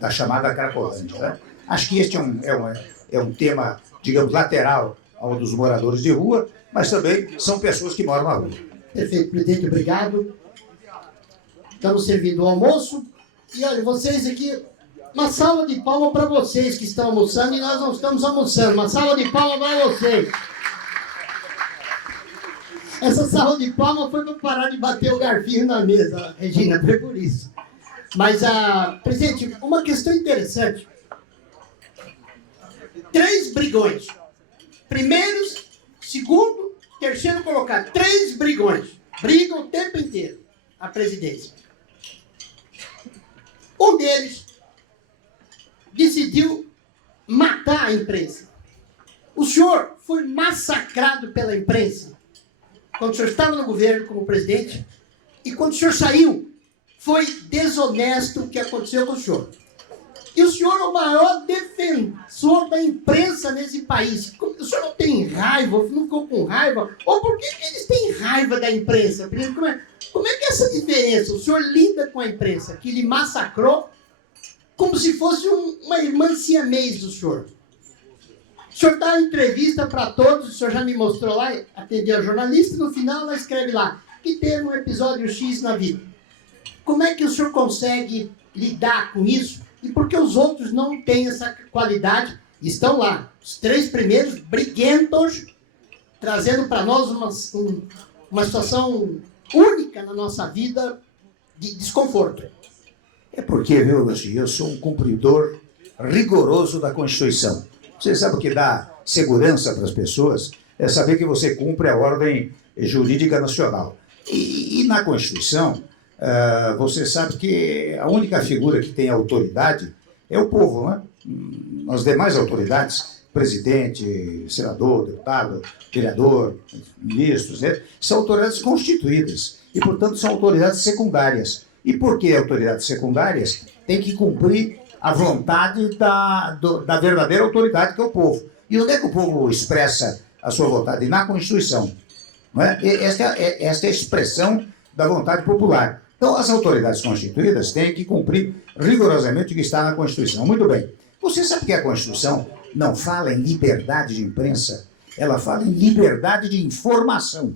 da chamada Cracolândia, né? Acho que este é um tema, digamos, lateral ao dos moradores de rua, mas também são pessoas que moram na rua. Perfeito, presidente, obrigado. Estamos servindo o almoço. E olha, vocês aqui, uma salva de palmas para vocês que estão almoçando e nós não estamos almoçando. Uma salva de palmas para vocês. Essa salva de palmas foi para parar de bater o garfinho na mesa, Regina, foi por isso. Mas, presidente, uma questão interessante. 3 brigões. Primeiros Segundo, terceiro colocado. 3 brigões. Brigam o tempo inteiro a presidência. Um deles decidiu matar a imprensa. O senhor foi massacrado pela imprensa quando o senhor estava no governo como presidente, e quando o senhor saiu, foi desonesto o que aconteceu com o senhor. E o senhor é o maior defensor da imprensa nesse país. O senhor não tem raiva, não ficou com raiva? Ou por que eles têm raiva da imprensa? Como é que é essa diferença? O senhor lida com a imprensa, que lhe massacrou, como se fosse uma irmã siamês do senhor. O senhor dá entrevista para todos, o senhor já me mostrou lá, atendeu a jornalista, no final ela escreve lá, que teve um episódio X na vida. Como é que o senhor consegue lidar com isso? E por que os outros não têm essa qualidade? Estão lá, os 3 primeiros briguentos, trazendo para nós uma situação única na nossa vida de desconforto. É porque, viu, Luci, eu sou um cumpridor rigoroso da Constituição. Você sabe o que dá segurança para as pessoas? É saber que você cumpre a ordem jurídica nacional. E na Constituição, você sabe que a única figura que tem autoridade é o povo, né? As demais autoridades, presidente, senador, deputado, vereador, ministros, né? São autoridades constituídas e, portanto, são autoridades secundárias. E por que autoridades secundárias? Tem que cumprir a vontade da verdadeira autoridade, que é o povo. E onde é que o povo expressa a sua vontade? Na Constituição. Não é? Esta é a expressão da vontade popular. Então, as autoridades constituídas têm que cumprir rigorosamente o que está na Constituição. Muito bem. Você sabe que a Constituição não fala em liberdade de imprensa, ela fala em liberdade de informação.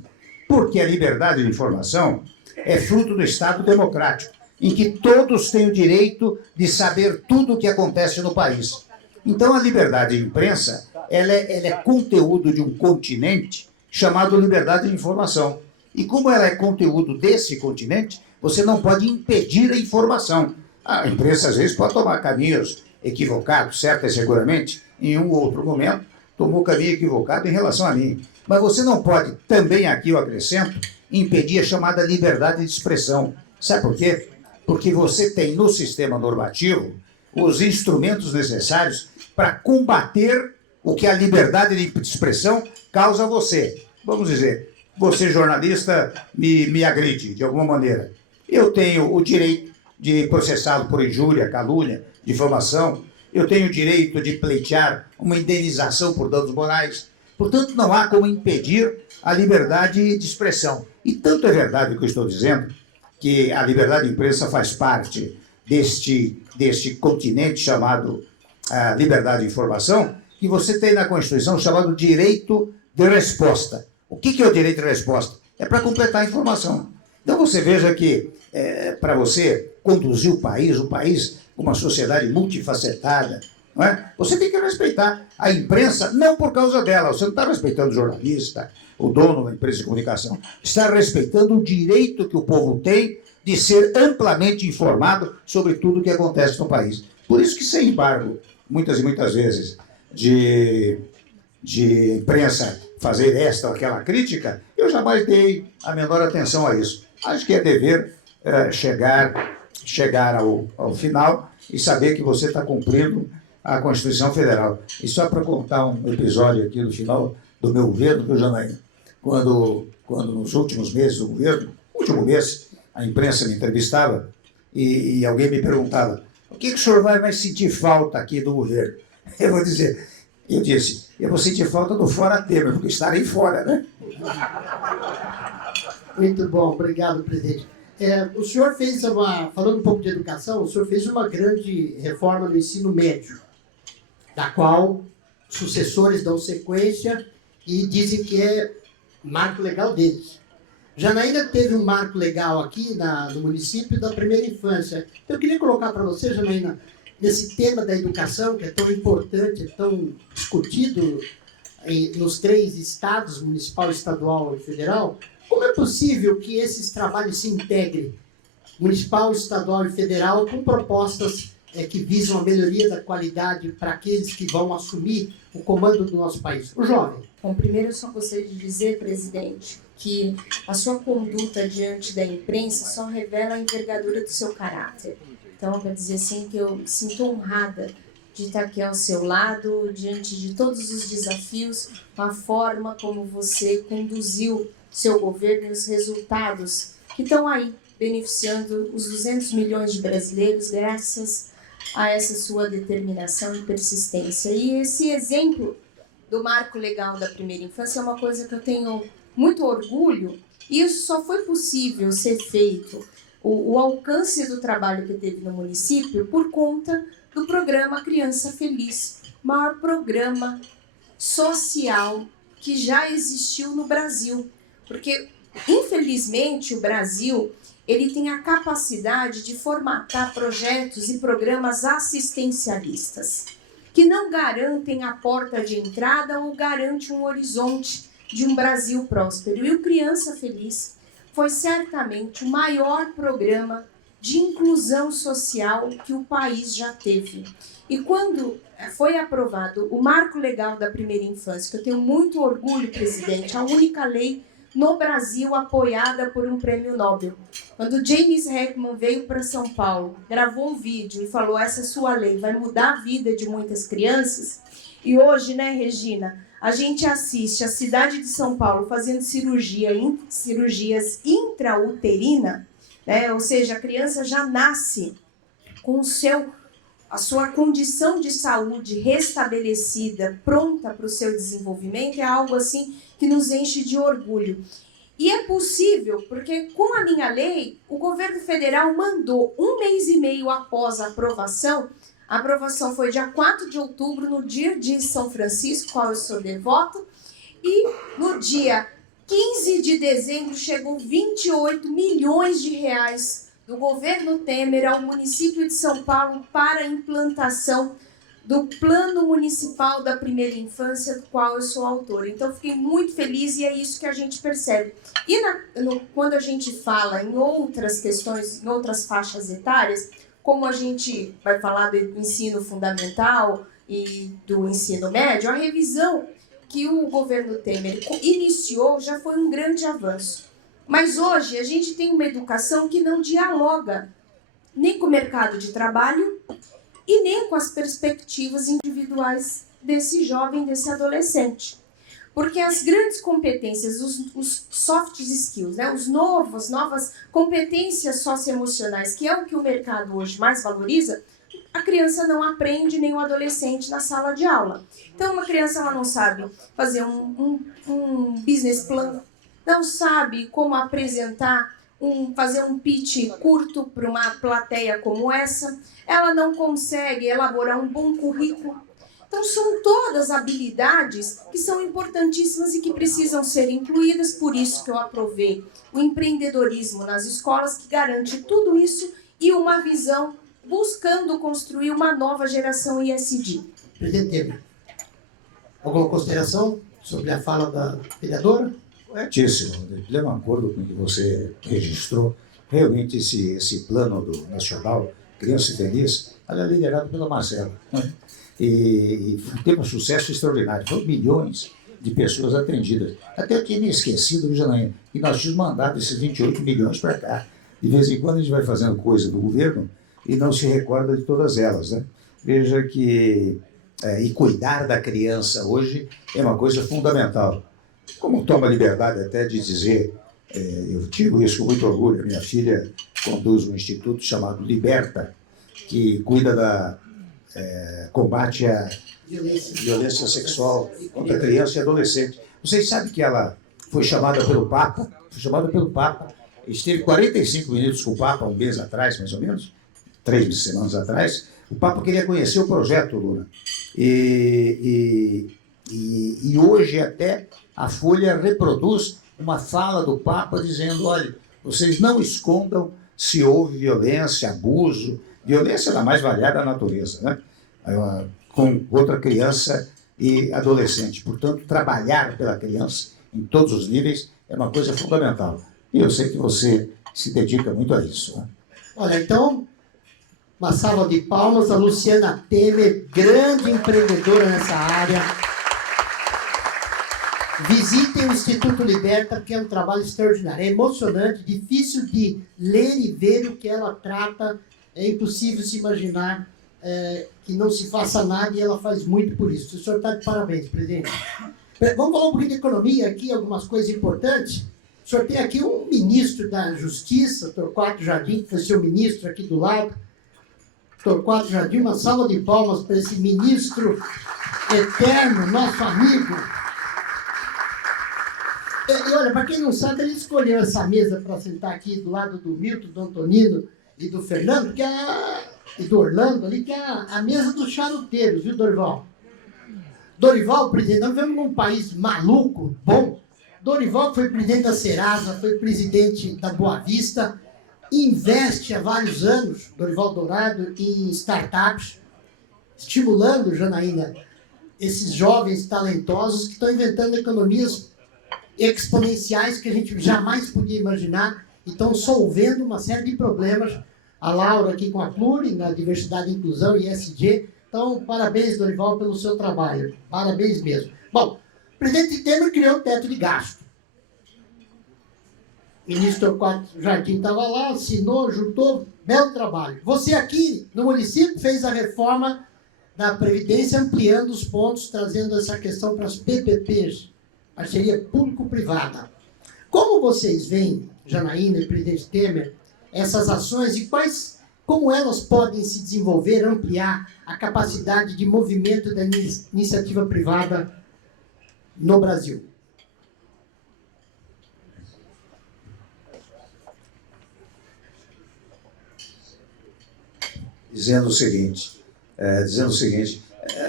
Porque a liberdade de informação é fruto do Estado democrático, em que todos têm o direito de saber tudo o que acontece no país. Então, a liberdade de imprensa ela é conteúdo de um continente chamado liberdade de informação. E como ela é conteúdo desse continente, você não pode impedir a informação. A imprensa, às vezes, pode tomar caminhos equivocados, certo e seguramente, em um ou outro momento, tomou caminho equivocado em relação a mim. Mas você não pode, também aqui eu acrescento, impedir a chamada liberdade de expressão. Sabe por quê? Porque você tem no sistema normativo os instrumentos necessários para combater o que a liberdade de expressão causa a você. Vamos dizer, você jornalista me agride de alguma maneira. Eu tenho o direito de processá-lo por injúria, calúnia, difamação. Eu tenho o direito de pleitear uma indenização por danos morais. Portanto, não há como impedir a liberdade de expressão. E tanto é verdade o que eu estou dizendo, que a liberdade de imprensa faz parte deste continente chamado liberdade de informação, que você tem na Constituição o chamado direito de resposta. O que é o direito de resposta? É para completar a informação. Então você veja que para você conduzir o país, uma sociedade multifacetada, não é? Você tem que respeitar a imprensa, não por causa dela. Você não está respeitando o jornalista, o dono da empresa de comunicação. Está respeitando o direito que o povo tem de ser amplamente informado sobre tudo o que acontece no país. Por isso que, sem embargo, muitas e muitas vezes, de imprensa fazer esta ou aquela crítica, eu jamais dei a menor atenção a isso. Acho que é dever chegar ao final e saber que você está cumprindo a Constituição Federal. E só para contar um episódio aqui no final do meu governo, viu, Janaína? Quando nos últimos meses do governo, último mês, a imprensa me entrevistava e alguém me perguntava: o que o senhor vai sentir falta aqui do governo? Eu disse, eu vou sentir falta do fora Temer, porque estarei fora, né? Muito bom, obrigado, presidente. O senhor fez falando um pouco de educação, o senhor fez uma grande reforma no ensino médio, da qual sucessores dão sequência e dizem que é marco legal deles. Janaína teve um marco legal aqui no município da primeira infância. Então, eu queria colocar para você, Janaína, nesse tema da educação, que é tão importante, é tão discutido nos 3 estados, municipal, estadual e federal, como é possível que esses trabalhos se integrem, municipal, estadual e federal, com propostas que visam a melhoria da qualidade para aqueles que vão assumir o comando do nosso país? O jovem. Bom, primeiro eu só gostaria de dizer, presidente, que a sua conduta diante da imprensa só revela a envergadura do seu caráter. Então, quer dizer assim, que eu me sinto honrada de estar aqui ao seu lado, diante de todos os desafios, a forma como você conduziu seu governo e os resultados que estão aí, beneficiando os 200 milhões de brasileiros, graças a essa sua determinação e persistência. E esse exemplo do marco legal da primeira infância é uma coisa que eu tenho muito orgulho, e isso só foi possível ser feito, o alcance do trabalho que teve no município, por conta do programa Criança Feliz, o maior programa social que já existiu no Brasil. Porque, infelizmente, o Brasil ele tem a capacidade de formatar projetos e programas assistencialistas, que não garantem a porta de entrada ou garantem um horizonte de um Brasil próspero. E o Criança Feliz foi certamente o maior programa de inclusão social que o país já teve. E quando foi aprovado o Marco Legal da Primeira Infância, que eu tenho muito orgulho, presidente, a única lei no Brasil apoiada por um prêmio Nobel. Quando James Heckman veio para São Paulo, gravou um vídeo e falou: essa sua lei vai mudar a vida de muitas crianças. E hoje, né, Regina, a gente assiste a cidade de São Paulo fazendo cirurgias intrauterina, né? Ou seja, a criança já nasce com a sua condição de saúde restabelecida, pronta para o seu desenvolvimento, é algo assim que nos enche de orgulho. E é possível, porque com a minha lei, o governo federal mandou 1 mês e meio após a aprovação foi dia 4 de outubro, no dia de São Francisco, qual eu sou devota, e no dia 15 de dezembro chegou 28 milhões de reais do governo Temer ao município de São Paulo para a implantação do Plano Municipal da Primeira Infância, do qual eu sou autora. Então, fiquei muito feliz e é isso que a gente percebe. E quando a gente fala em outras questões, em outras faixas etárias, como a gente vai falar do ensino fundamental e do ensino médio, a revisão que o governo Temer iniciou já foi um grande avanço. Mas hoje a gente tem uma educação que não dialoga nem com o mercado de trabalho e nem com as perspectivas individuais desse jovem, desse adolescente. Porque as grandes competências, os soft skills, né, as novas competências socioemocionais, que é o que o mercado hoje mais valoriza, a criança não aprende, nem o adolescente na sala de aula. Então, uma criança ela não sabe fazer um business plan, não sabe como apresentar, fazer um pitch curto para uma plateia como essa, ela não consegue elaborar um bom currículo. Então, são todas habilidades que são importantíssimas e que precisam ser incluídas, por isso que eu aprovei o empreendedorismo nas escolas, que garante tudo isso e uma visão buscando construir uma nova geração ISD. Presidente Temer, alguma consideração sobre a fala da vereadora? Corretíssimo, de pleno acordo com o que você registrou. Realmente esse plano nacional, Criança Feliz, ela é liderado pela Marcela, né? E teve um sucesso extraordinário. Foram milhões de pessoas atendidas. Até eu tinha me esquecido, Janaína, que nós tínhamos mandado esses 28 milhões para cá. De vez em quando a gente vai fazendo coisa do governo e não se recorda de todas elas, né? Veja que e cuidar da criança hoje é uma coisa fundamental. Como toma a liberdade até de dizer, eu digo isso com muito orgulho, a minha filha conduz um instituto chamado Liberta, que cuida da combate à violência sexual contra criança e adolescente. Vocês sabem que ela foi chamada pelo Papa, esteve 45 minutos com o Papa um mês atrás, mais ou menos, 3 semanas atrás. O Papa queria conhecer o projeto, Luna. E hoje até a Folha reproduz uma fala do Papa dizendo: olha, vocês não escondam se houve violência, abuso, violência da mais variada natureza, né? Com outra criança e adolescente. Portanto, trabalhar pela criança em todos os níveis é uma coisa fundamental. E eu sei que você se dedica muito a isso, né? Olha, então, Uma salva de palmas a Luciana Temer, grande empreendedora nessa área. Visitem o Instituto Liberta, que é um trabalho extraordinário. É emocionante, difícil de ler e ver o que ela trata. É impossível se imaginar que não se faça nada, e ela faz muito por isso. O senhor está de parabéns, presidente. Vamos falar um pouquinho de economia aqui, algumas coisas importantes. O senhor tem aqui um ministro da Justiça, Torquato Jardim, que foi seu ministro aqui do lado. Torquato Jardim, uma salva de palmas para esse ministro eterno, nosso amigo. E olha, para quem não sabe, ele escolheu essa mesa para sentar aqui do lado do Milton, do Antonino e do Fernando, e do Orlando ali, que é a mesa dos charuteiros, viu, Dorival? Dorival, presidente, nós vivemos num país maluco, bom. Dorival foi presidente da Serasa, foi presidente da Boa Vista, investe há vários anos, Dorival Dourado, em startups, estimulando, Janaína, esses jovens talentosos que estão inventando economias exponenciais que a gente jamais podia imaginar e estão solvendo uma série de problemas. A Laura aqui com a Pluri, na Diversidade e Inclusão, e ESG. Então, parabéns, Dorival, pelo seu trabalho. Parabéns mesmo. Bom, o presidente Temer criou o teto de gasto. O ministro Torquato Jardim estava lá, assinou, juntou, belo trabalho. Você aqui no município fez a reforma da Previdência, ampliando os pontos, trazendo essa questão para as PPPs, parceria público-privada. Como vocês veem, Janaína e presidente Temer, essas ações e como elas podem se desenvolver, ampliar a capacidade de movimento da iniciativa privada no Brasil? Dizendo o seguinte,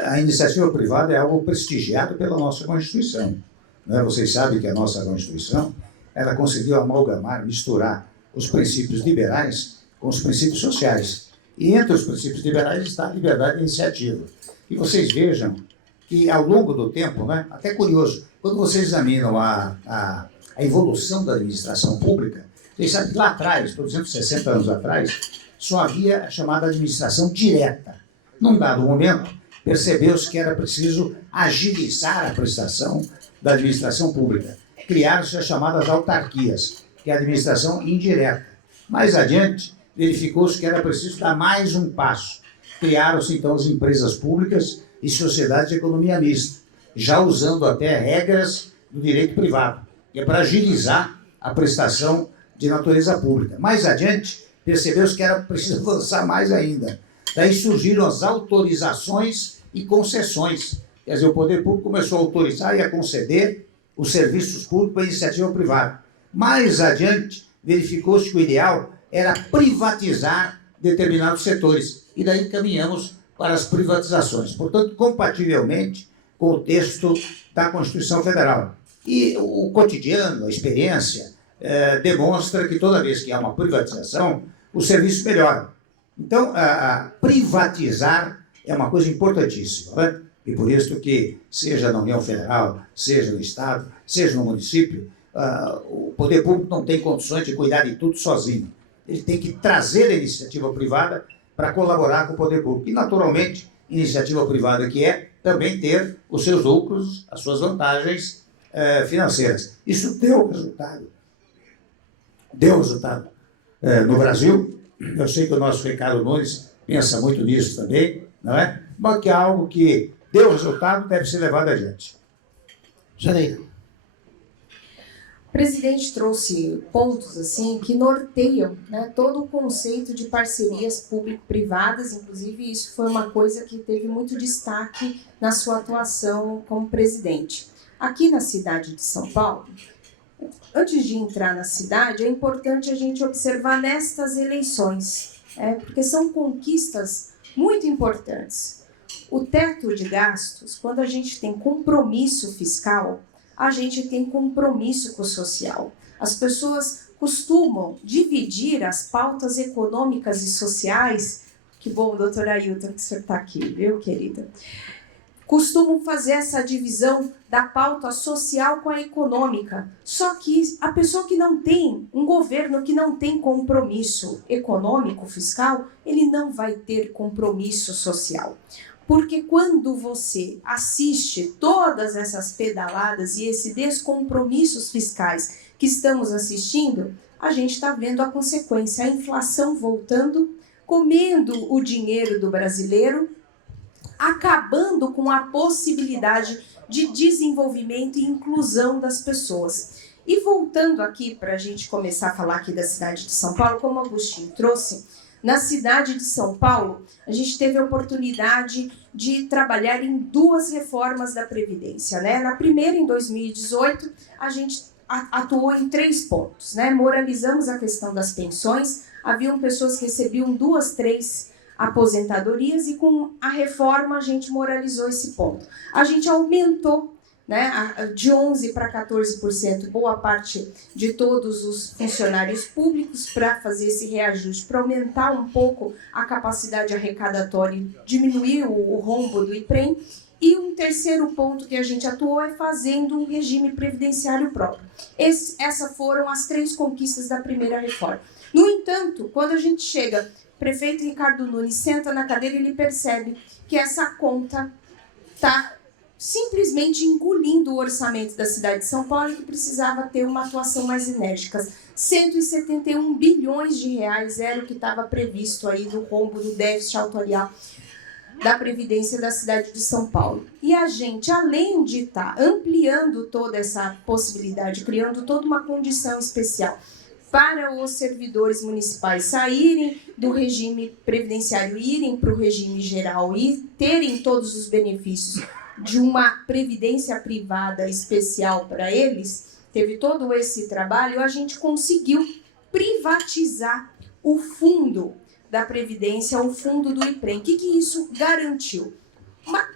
a iniciativa privada é algo prestigiado pela nossa Constituição. Né? Vocês sabem que a nossa Constituição ela conseguiu amalgamar, misturar os princípios liberais com os princípios sociais. E entre os princípios liberais está a liberdade de iniciativa. E vocês vejam que, ao longo do tempo, né, até curioso, quando vocês examinam a evolução da administração pública, vocês sabem que lá atrás, por exemplo, 60 anos atrás, só havia a chamada administração direta. Num dado momento, percebeu-se que era preciso agilizar a prestação da administração pública. Criaram-se as chamadas autarquias, que é a administração indireta. Mais adiante, verificou-se que era preciso dar mais um passo. Criaram-se, então, as empresas públicas e sociedades de economia mista, já usando até regras do direito privado, que é para agilizar a prestação de natureza pública. Mais adiante, percebeu-se que era preciso avançar mais ainda. Daí surgiram as autorizações e concessões. Quer dizer, o poder público começou a autorizar e a conceder os serviços públicos para a iniciativa privada. Mais adiante, verificou-se que o ideal era privatizar determinados setores. E daí caminhamos para as privatizações. Portanto, compativelmente com o texto da Constituição Federal. E o cotidiano, a experiência, demonstra que toda vez que há uma privatização, o serviço melhora. Então, privatizar é uma coisa importantíssima, né? E por isso que, seja na União Federal, seja no Estado, seja no município, o poder público não tem condições de cuidar de tudo sozinho. Ele tem que trazer a iniciativa privada para colaborar com o poder público. E, naturalmente, iniciativa privada que é também ter os seus lucros, as suas vantagens financeiras. Isso deu resultado. Deu resultado no Brasil. Eu sei que o nosso Ricardo Nunes pensa muito nisso também, não é? Mas que é algo que deu resultado, deve ser levado adiante. Janaína. O presidente trouxe pontos assim que norteiam, né, todo o conceito de parcerias público-privadas. Inclusive, isso foi uma coisa que teve muito destaque na sua atuação como presidente. Aqui na cidade de São Paulo, antes de entrar na cidade, é importante a gente observar nestas eleições, porque são conquistas muito importantes. O teto de gastos, quando a gente tem compromisso fiscal, a gente tem compromisso com o social. As pessoas costumam dividir as pautas econômicas e sociais. Que bom, doutora Ailton, que o senhor está aqui, viu, querida? costumam fazer essa divisão da pauta social com a econômica. Só que a pessoa que não tem, um governo que não tem compromisso econômico, fiscal, ele não vai ter compromisso social. Porque quando você assiste todas essas pedaladas e esses descompromissos fiscais que estamos assistindo, a gente está vendo a consequência, a inflação voltando, comendo o dinheiro do brasileiro, acabando com a possibilidade de desenvolvimento e inclusão das pessoas. E voltando aqui para a gente começar a falar aqui da cidade de São Paulo, como o Agostinho trouxe, na cidade de São Paulo, a gente teve a oportunidade de trabalhar em 2 reformas da Previdência, né? Na primeira, em 2018, a gente atuou em 3 pontos, né? Moralizamos a questão das pensões, haviam pessoas que recebiam 2, 3 aposentadorias e com a reforma a gente moralizou esse ponto. A gente aumentou, né, de 11% para 14%, boa parte de todos os funcionários públicos para fazer esse reajuste, para aumentar um pouco a capacidade arrecadatória e diminuir o rombo do IPREM. E um terceiro ponto que a gente atuou é fazendo um regime previdenciário próprio. Essas foram as 3 conquistas da primeira reforma. No entanto, quando a gente chega, o prefeito Ricardo Nunes senta na cadeira e ele percebe que essa conta está simplesmente engolindo o orçamento da cidade de São Paulo e que precisava ter uma atuação mais enérgica. 171 bilhões de reais era o que estava previsto aí no rombo do déficit autorial da Previdência da cidade de São Paulo. E a gente, além de estar ampliando toda essa possibilidade, criando toda uma condição especial para os servidores municipais saírem do regime previdenciário, irem para o regime geral e terem todos os benefícios de uma previdência privada especial para eles, teve todo esse trabalho, a gente conseguiu privatizar o fundo da Previdência, o fundo do IPREM. O que isso garantiu?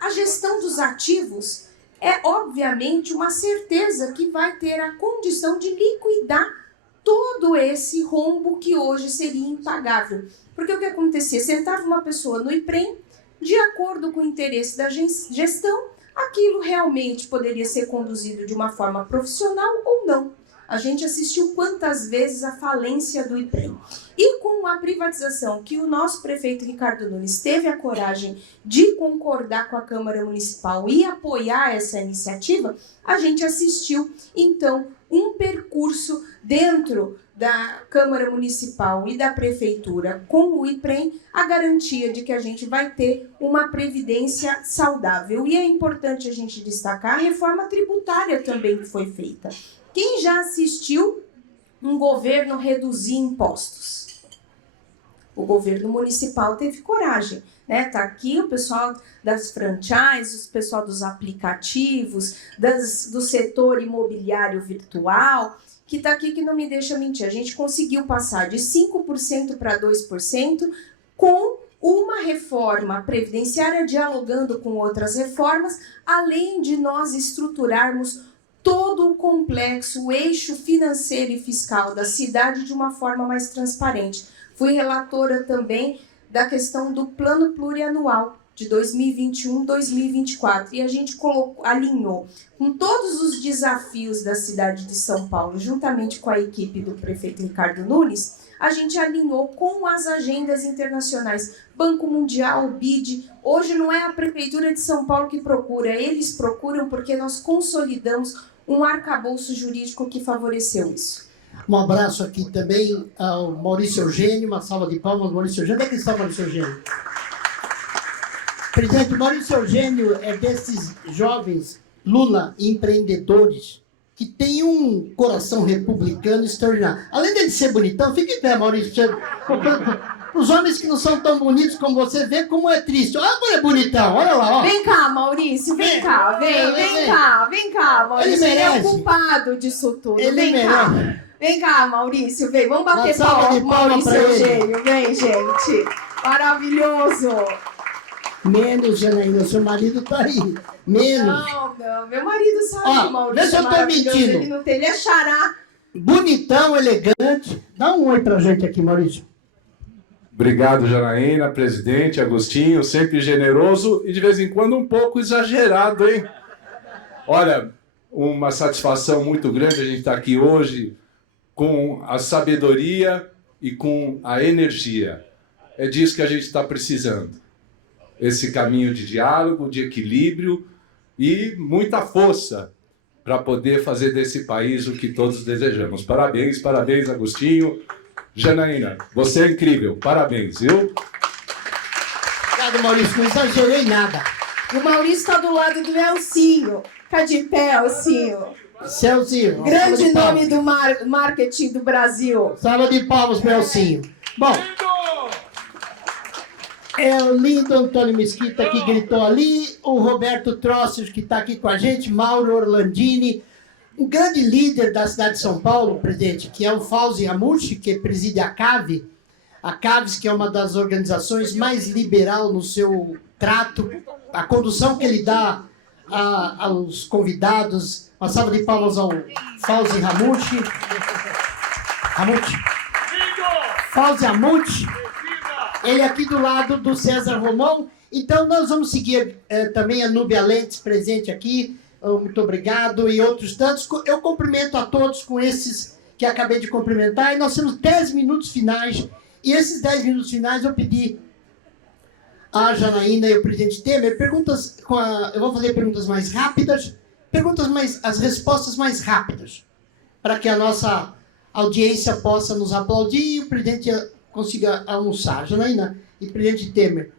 A gestão dos ativos é, obviamente, uma certeza que vai ter a condição de liquidar todo esse rombo que hoje seria impagável. Porque o que acontecia? Sentava uma pessoa no IPREM, de acordo com o interesse da gestão, aquilo realmente poderia ser conduzido de uma forma profissional ou não. A gente assistiu quantas vezes a falência do IPREM. E com a privatização que o nosso prefeito Ricardo Nunes teve a coragem de concordar com a Câmara Municipal e apoiar essa iniciativa, a gente assistiu, então, um percurso dentro da Câmara Municipal e da Prefeitura com o IPREM, a garantia de que a gente vai ter uma previdência saudável. E é importante a gente destacar a reforma tributária também que foi feita. Quem já assistiu um governo reduzir impostos? O governo municipal teve coragem, né? Tá aqui o pessoal das franchises, o pessoal dos aplicativos, do setor imobiliário virtual, que está aqui que não me deixa mentir. A gente conseguiu passar de 5% para 2% com uma reforma previdenciária dialogando com outras reformas, além de nós estruturarmos todo o complexo, o eixo financeiro e fiscal da cidade de uma forma mais transparente. Fui relatora também da questão do plano plurianual de 2021-2024 e a gente alinhou com todos os desafios da cidade de São Paulo, juntamente com a equipe do prefeito Ricardo Nunes, a gente alinhou com as agendas internacionais, Banco Mundial, BID. Hoje não é a Prefeitura de São Paulo que procura, eles procuram porque nós consolidamos um arcabouço jurídico que favoreceu isso. Um abraço aqui também ao Maurício Eugênio, uma salva de palmas, Maurício Eugênio. Onde é que está o Maurício Eugênio? Presidente, o Maurício Eugênio é desses jovens Lula empreendedores que tem um coração republicano extraordinário. Além dele ser bonitão, fique em pé, Maurício. Os homens que não são tão bonitos como você, vê como é triste. Olha como é bonitão, olha lá. Ó. Vem cá, Maurício, vem cá, vem cá, Maurício. Ele é o culpado disso tudo, vem cá. Vem cá, Maurício, vem. Vamos bater palma, Maurício Eugênio. Vem, gente. Maravilhoso. Menos, Janaína, seu marido tá aí. Menos. Não, meu marido sabe, Maurício. Vê se eu tô mentindo. Ele não tem, ele é xará. Bonitão, elegante. Dá um oi pra gente aqui, Maurício. Obrigado, Janaína, presidente, Agostinho, sempre generoso e de vez em quando um pouco exagerado, hein? Olha, uma satisfação muito grande a gente estar aqui hoje com a sabedoria e com a energia. É disso que a gente está precisando. Esse caminho de diálogo, de equilíbrio e muita força para poder fazer desse país o que todos desejamos. Parabéns, parabéns, Agostinho. Janaína, você é incrível. Parabéns, viu? Obrigado, Maurício. Não exagerei nada. O Maurício está do lado do Elcinho. Fica de pé, Elcinho. Celzinho. Grande nome do marketing do Brasil. Salva de palmas para o Elcinho. Bom, é o lindo Antônio Mesquita que gritou ali, o Roberto Trossius que está aqui com a gente, Mauro Orlandini, um grande líder da cidade de São Paulo, presidente, que é o Fauzi Ramouchi, que preside a CAVE, que é uma das organizações mais liberal no seu trato, a condução que ele dá aos convidados. Uma salva de palmas ao Fauzi Ramouchi. Fauzi Ramouchi. Ele aqui do lado do César Romão. Então nós vamos seguir também a Núbia Lentes presente aqui. Muito obrigado. E outros tantos. Eu cumprimento a todos com esses que acabei de cumprimentar. E nós temos 10 minutos finais. E esses 10 minutos finais eu pedi à Janaína e ao presidente Temer perguntas. Eu vou fazer perguntas mais rápidas. As respostas mais rápidas. Para que a nossa audiência possa nos aplaudir e o presidente consiga almoçar. Janaína e presidente Temer.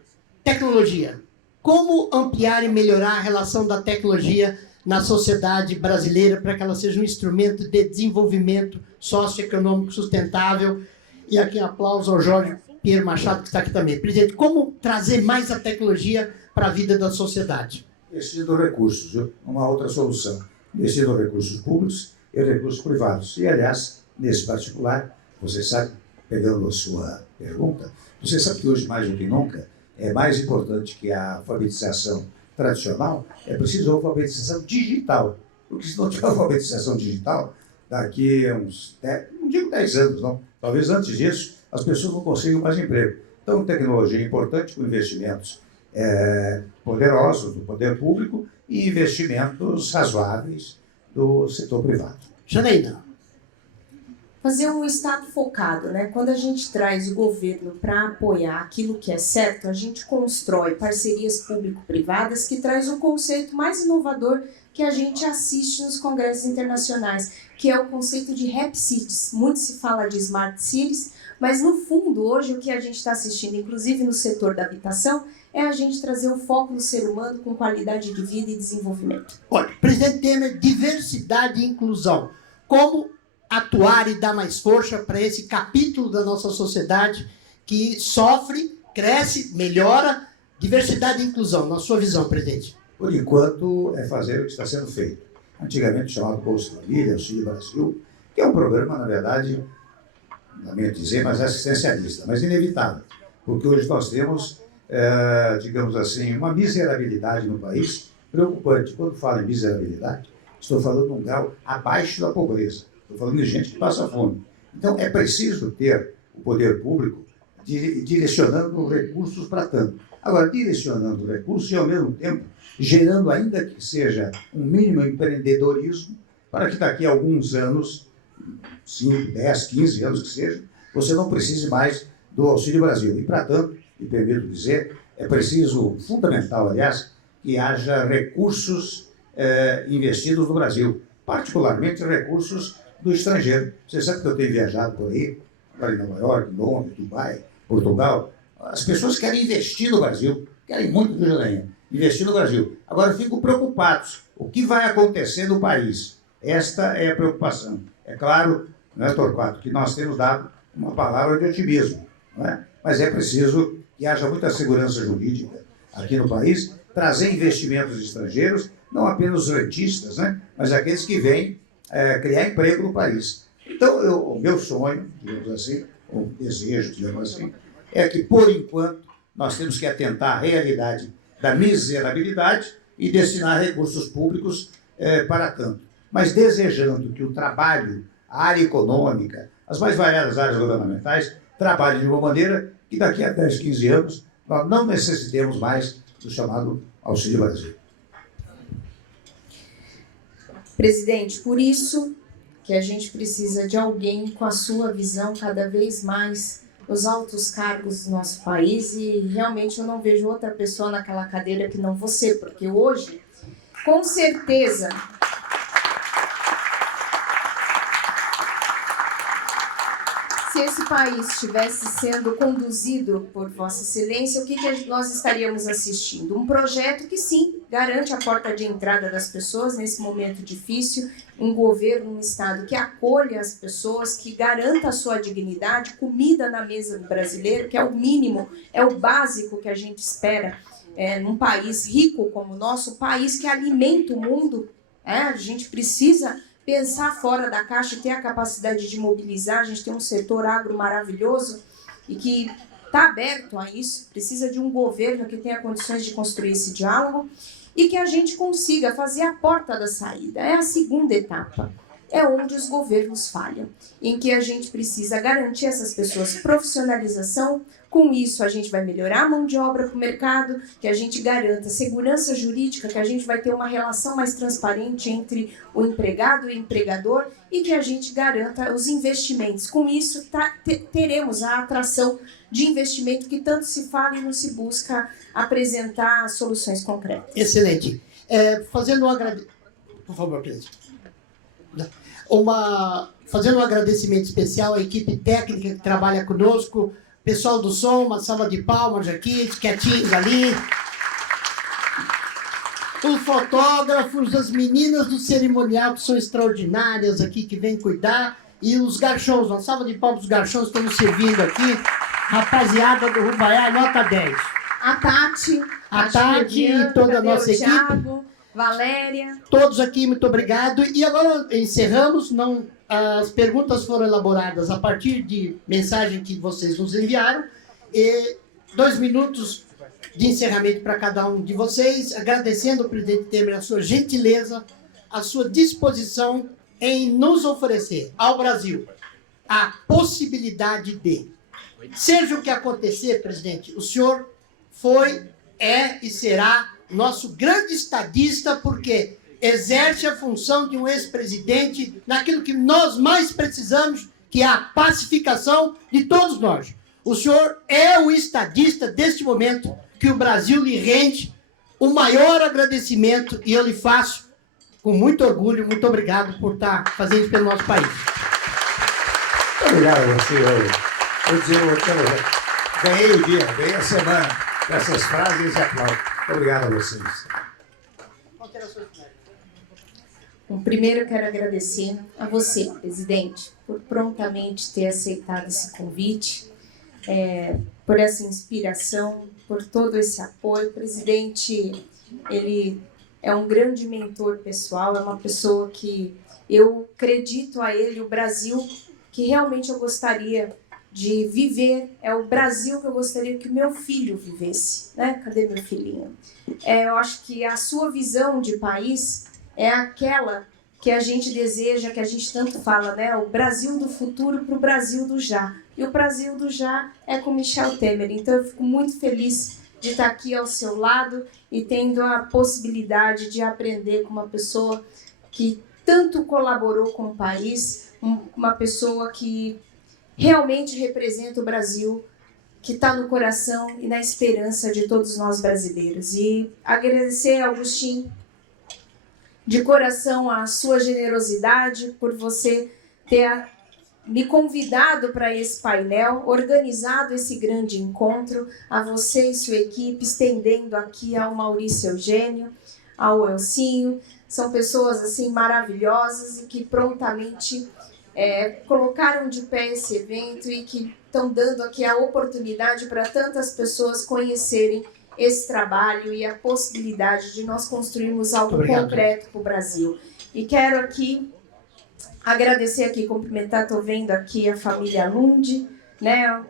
Tecnologia. Como ampliar e melhorar a relação da tecnologia na sociedade brasileira para que ela seja um instrumento de desenvolvimento socioeconômico sustentável? E aqui um aplauso ao Jorge Pierre Machado, que está aqui também. Presidente, como trazer mais a tecnologia para a vida da sociedade? Investindo recursos, viu? Uma outra solução. Investindo recursos públicos e recursos privados. E, aliás, nesse particular, você sabe, pegando a sua pergunta, você sabe que hoje, mais do que nunca, é mais importante que a alfabetização tradicional, é preciso a alfabetização digital. Porque se não tiver alfabetização digital, daqui a uns, não digo 10 anos, não, talvez antes disso, as pessoas não consigam mais emprego. Então, tecnologia é importante com investimentos poderosos do poder público e investimentos razoáveis do setor privado. Janaína. Fazer um Estado focado, né? Quando a gente traz o governo para apoiar aquilo que é certo, a gente constrói parcerias público-privadas que traz um conceito mais inovador que a gente assiste nos congressos internacionais, que é o conceito de Happy Cities. Muito se fala de Smart Cities, mas no fundo, hoje, o que a gente está assistindo, inclusive no setor da habitação, é a gente trazer o foco no ser humano com qualidade de vida e desenvolvimento. Olha, presidente Temer, diversidade e inclusão. Como atuar e dar mais força para esse capítulo da nossa sociedade que sofre, cresce, melhora? Diversidade e inclusão, na sua visão, presidente. Por enquanto, é fazer o que está sendo feito. Antigamente chamado Bolsa Família, Auxílio Brasil, que é um programa, na verdade, lamento dizer, mas assistencialista, mas inevitável. Porque hoje nós temos, digamos assim, uma miserabilidade no país preocupante. Quando falo em miserabilidade, estou falando de um grau abaixo da pobreza. Estou falando de gente que passa fome. Então, é preciso ter o poder público direcionando recursos para tanto. Agora, direcionando recursos e, ao mesmo tempo, gerando, ainda que seja um mínimo empreendedorismo, para que daqui a alguns anos, 5, 10, 15 anos que seja, você não precise mais do Auxílio Brasil. E, para tanto, me permito dizer, é preciso, fundamental, aliás, que haja recursos investidos no Brasil, particularmente recursos do estrangeiro. Você sabe que eu tenho viajado por aí, agora em Nova York, Londres, Dubai, Portugal. As pessoas querem investir no Brasil, querem muito, viu, Janaína? Investir no Brasil. Agora, ficam preocupados. O que vai acontecer no país? Esta é a preocupação. É claro, né, Torquato, que nós temos dado uma palavra de otimismo, não é? Mas é preciso que haja muita segurança jurídica aqui no país, trazer investimentos estrangeiros, não apenas os rentistas, né, mas aqueles que vêm criar emprego no país. Então, o meu sonho, digamos assim, ou desejo, digamos assim, é que, por enquanto, nós temos que atentar à realidade da miserabilidade e destinar recursos públicos para tanto. Mas desejando que o trabalho, a área econômica, as mais variadas áreas governamentais, trabalhem de uma maneira que daqui a 10, 15 anos nós não necessitemos mais do chamado Auxílio Brasil. Presidente, por isso que a gente precisa de alguém com a sua visão cada vez mais nos altos cargos do nosso país, e realmente eu não vejo outra pessoa naquela cadeira que não você, porque hoje, com certeza, se esse país estivesse sendo conduzido por Vossa Excelência, o que nós estaríamos assistindo? Um projeto que, sim, garante a porta de entrada das pessoas nesse momento difícil, um governo, um Estado que acolha as pessoas, que garanta a sua dignidade, comida na mesa do brasileiro, que é o mínimo, é o básico que a gente espera num país rico como o nosso, país que alimenta o mundo. A gente precisa pensar fora da caixa e ter a capacidade de mobilizar. A gente tem um setor agro maravilhoso e que está aberto a isso, precisa de um governo que tenha condições de construir esse diálogo e que a gente consiga fazer a porta da saída. É a segunda etapa, é onde os governos falham, em que a gente precisa garantir essas pessoas profissionalização. Com isso, a gente vai melhorar a mão de obra para o mercado, que a gente garanta segurança jurídica, que a gente vai ter uma relação mais transparente entre o empregado e o empregador e que a gente garanta os investimentos. Com isso, teremos a atração de investimento que tanto se fala e não se busca apresentar soluções concretas. Excelente. Fazendo um agradecimento... Por favor, presidente. Fazendo um agradecimento especial à equipe técnica que trabalha conosco, pessoal do som, uma salva de palmas aqui, quietinhos ali. Os fotógrafos, as meninas do cerimonial que são extraordinárias aqui, que vêm cuidar. E os garçons, uma salva de palmas dos garçons que estão nos servindo aqui. Rapaziada do Rubaiá, nota 10. A Tati e toda a nossa equipe. Thiago, Valéria. Todos aqui, muito obrigado. E agora encerramos. As perguntas foram elaboradas a partir de mensagem que vocês nos enviaram. E 2 minutos de encerramento para cada um de vocês, agradecendo ao presidente Temer a sua gentileza, a sua disposição em nos oferecer ao Brasil a possibilidade de, seja o que acontecer, presidente, o senhor foi, é e será nosso grande estadista, porque exerce a função de um ex-presidente naquilo que nós mais precisamos, que é a pacificação de todos nós. O senhor é o estadista deste momento que o Brasil lhe rende o maior agradecimento, e eu lhe faço com muito orgulho. Muito obrigado por estar fazendo isso pelo nosso país. Muito obrigado a você, eu dizer, eu ganhei o dia, ganhei a semana com essas frases e aplausos. Muito obrigado a vocês. Bom, primeiro eu quero agradecer a você, presidente, por prontamente ter aceitado esse convite, por essa inspiração, por todo esse apoio. O presidente, ele é um grande mentor pessoal, é uma pessoa que eu acredito a ele, o Brasil que realmente eu gostaria de viver, é o Brasil que eu gostaria que o meu filho vivesse, né? Cadê meu filhinho? Eu acho que a sua visão de país é aquela que a gente deseja, que a gente tanto fala, né? O Brasil do futuro para o Brasil do já. E o Brasil do já é com Michel Temer. Então eu fico muito feliz de estar aqui ao seu lado e tendo a possibilidade de aprender com uma pessoa que tanto colaborou com o país, uma pessoa que realmente representa o Brasil, que está no coração e na esperança de todos nós brasileiros. E agradecer a Agostinho de coração a sua generosidade por você ter me convidado para esse painel, organizado esse grande encontro, a você e sua equipe, estendendo aqui ao Maurício Eugênio, ao Elcinho. São pessoas assim maravilhosas e que prontamente colocaram de pé esse evento e que estão dando aqui a oportunidade para tantas pessoas conhecerem esse trabalho e a possibilidade de nós construirmos algo concreto para o Brasil. E quero aqui agradecer aqui, cumprimentar, estou vendo aqui a família Lund, né?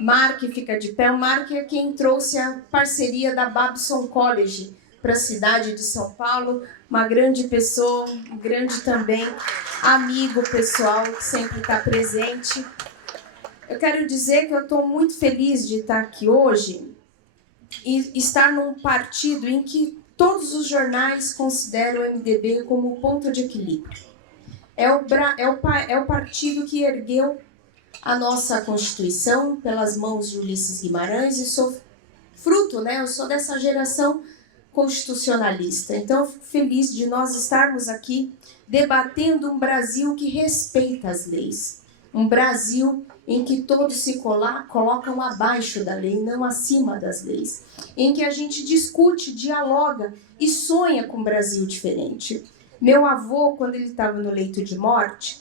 Mark fica de pé. O Mark é quem trouxe a parceria da Babson College para a cidade de São Paulo. Uma grande pessoa, um grande também amigo pessoal que sempre está presente. eu quero dizer que eu estou muito feliz de estar aqui hoje e estar num partido em que todos os jornais consideram o MDB como ponto de equilíbrio. É o partido que ergueu a nossa Constituição pelas mãos de Ulisses Guimarães e sou fruto, né? Eu sou dessa geração constitucionalista. Então, eu fico feliz de nós estarmos aqui debatendo um Brasil que respeita as leis. Um Brasil em que todos se colocam abaixo da lei, não acima das leis. Em que a gente discute, dialoga e sonha com um Brasil diferente. Meu avô, quando ele estava no leito de morte,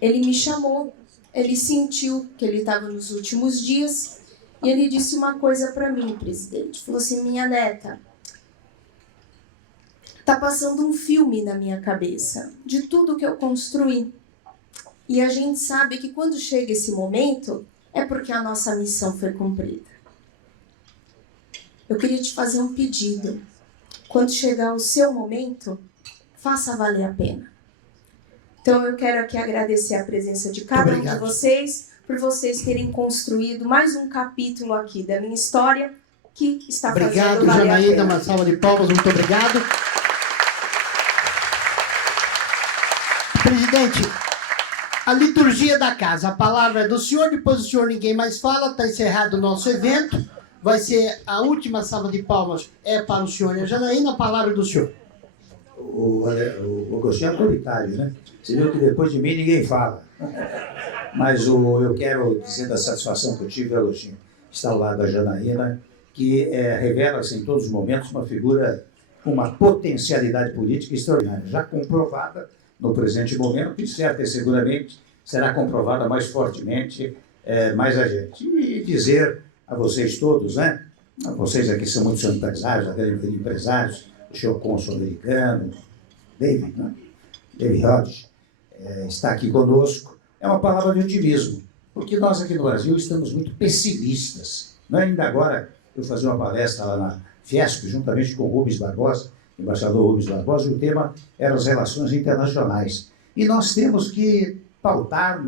ele me chamou, ele sentiu que ele estava nos últimos dias e ele disse uma coisa para mim, presidente. Falou assim, minha neta, tá passando um filme na minha cabeça de tudo que eu construí. E a gente sabe que quando chega esse momento, é porque a nossa missão foi cumprida. Eu queria te fazer um pedido. Quando chegar o seu momento, faça valer a pena. Então eu quero aqui agradecer a presença de cada um de vocês, por vocês terem construído mais um capítulo aqui da minha história, que está fazendo valer a pena. Obrigado, Janaína, uma salva de palmas, muito obrigado. Presidente, a liturgia da casa, a palavra é do senhor, depois do senhor ninguém mais fala, está encerrado o nosso evento, vai ser a última salva de palmas, é para o senhor e a Janaína, a palavra do senhor. O Agostinho é autoritário, né? Você viu que depois de mim ninguém fala. Mas eu quero dizer da satisfação que eu tive, Agostinho, estar ao lado da Janaína, que revela-se em todos os momentos uma figura com uma potencialidade política extraordinária, já comprovada no presente momento, e certa e seguramente será comprovada mais fortemente mais adiante. E dizer a vocês todos, né? Vocês aqui são muitos empresários, a grande maioria empresários, o senhor cônsul americano, David, né? David Hodge, está aqui conosco. É uma palavra de otimismo, porque nós aqui no Brasil estamos muito pessimistas. Não é? Ainda agora eu fazia uma palestra lá na Fiesp, juntamente com o Rubens Barbosa, embaixador Rubens Barbosa, e o tema era as relações internacionais. E nós temos que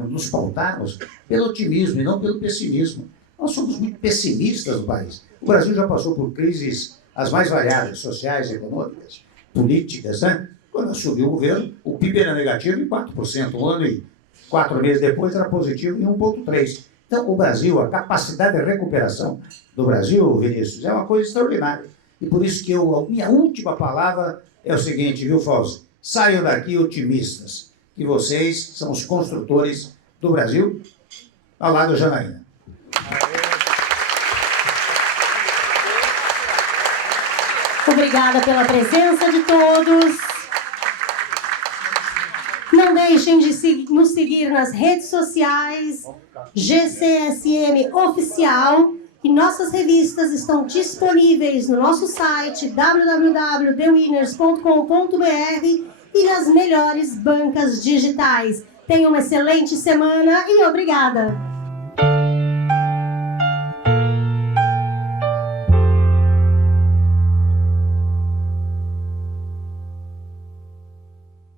nos pautarmos pelo otimismo e não pelo pessimismo. Nós somos muito pessimistas no país. O Brasil já passou por crises as mais variadas, sociais, econômicas, políticas, né? Quando assumiu o governo, o PIB era negativo em 4%, um ano e 4 meses depois era positivo em 1,3%. Então, o Brasil, a capacidade de recuperação do Brasil, Vinícius, é uma coisa extraordinária. E por isso que a minha última palavra é o seguinte, viu, Fausto? Saiam daqui otimistas, que vocês são os construtores do Brasil, ao lado da Janaína. Obrigada pela presença de todos. Não deixem de nos seguir nas redes sociais, GCSM Oficial, e nossas revistas estão disponíveis no nosso site www.thewinners.com.br e nas melhores bancas digitais. Tenham uma excelente semana e obrigada!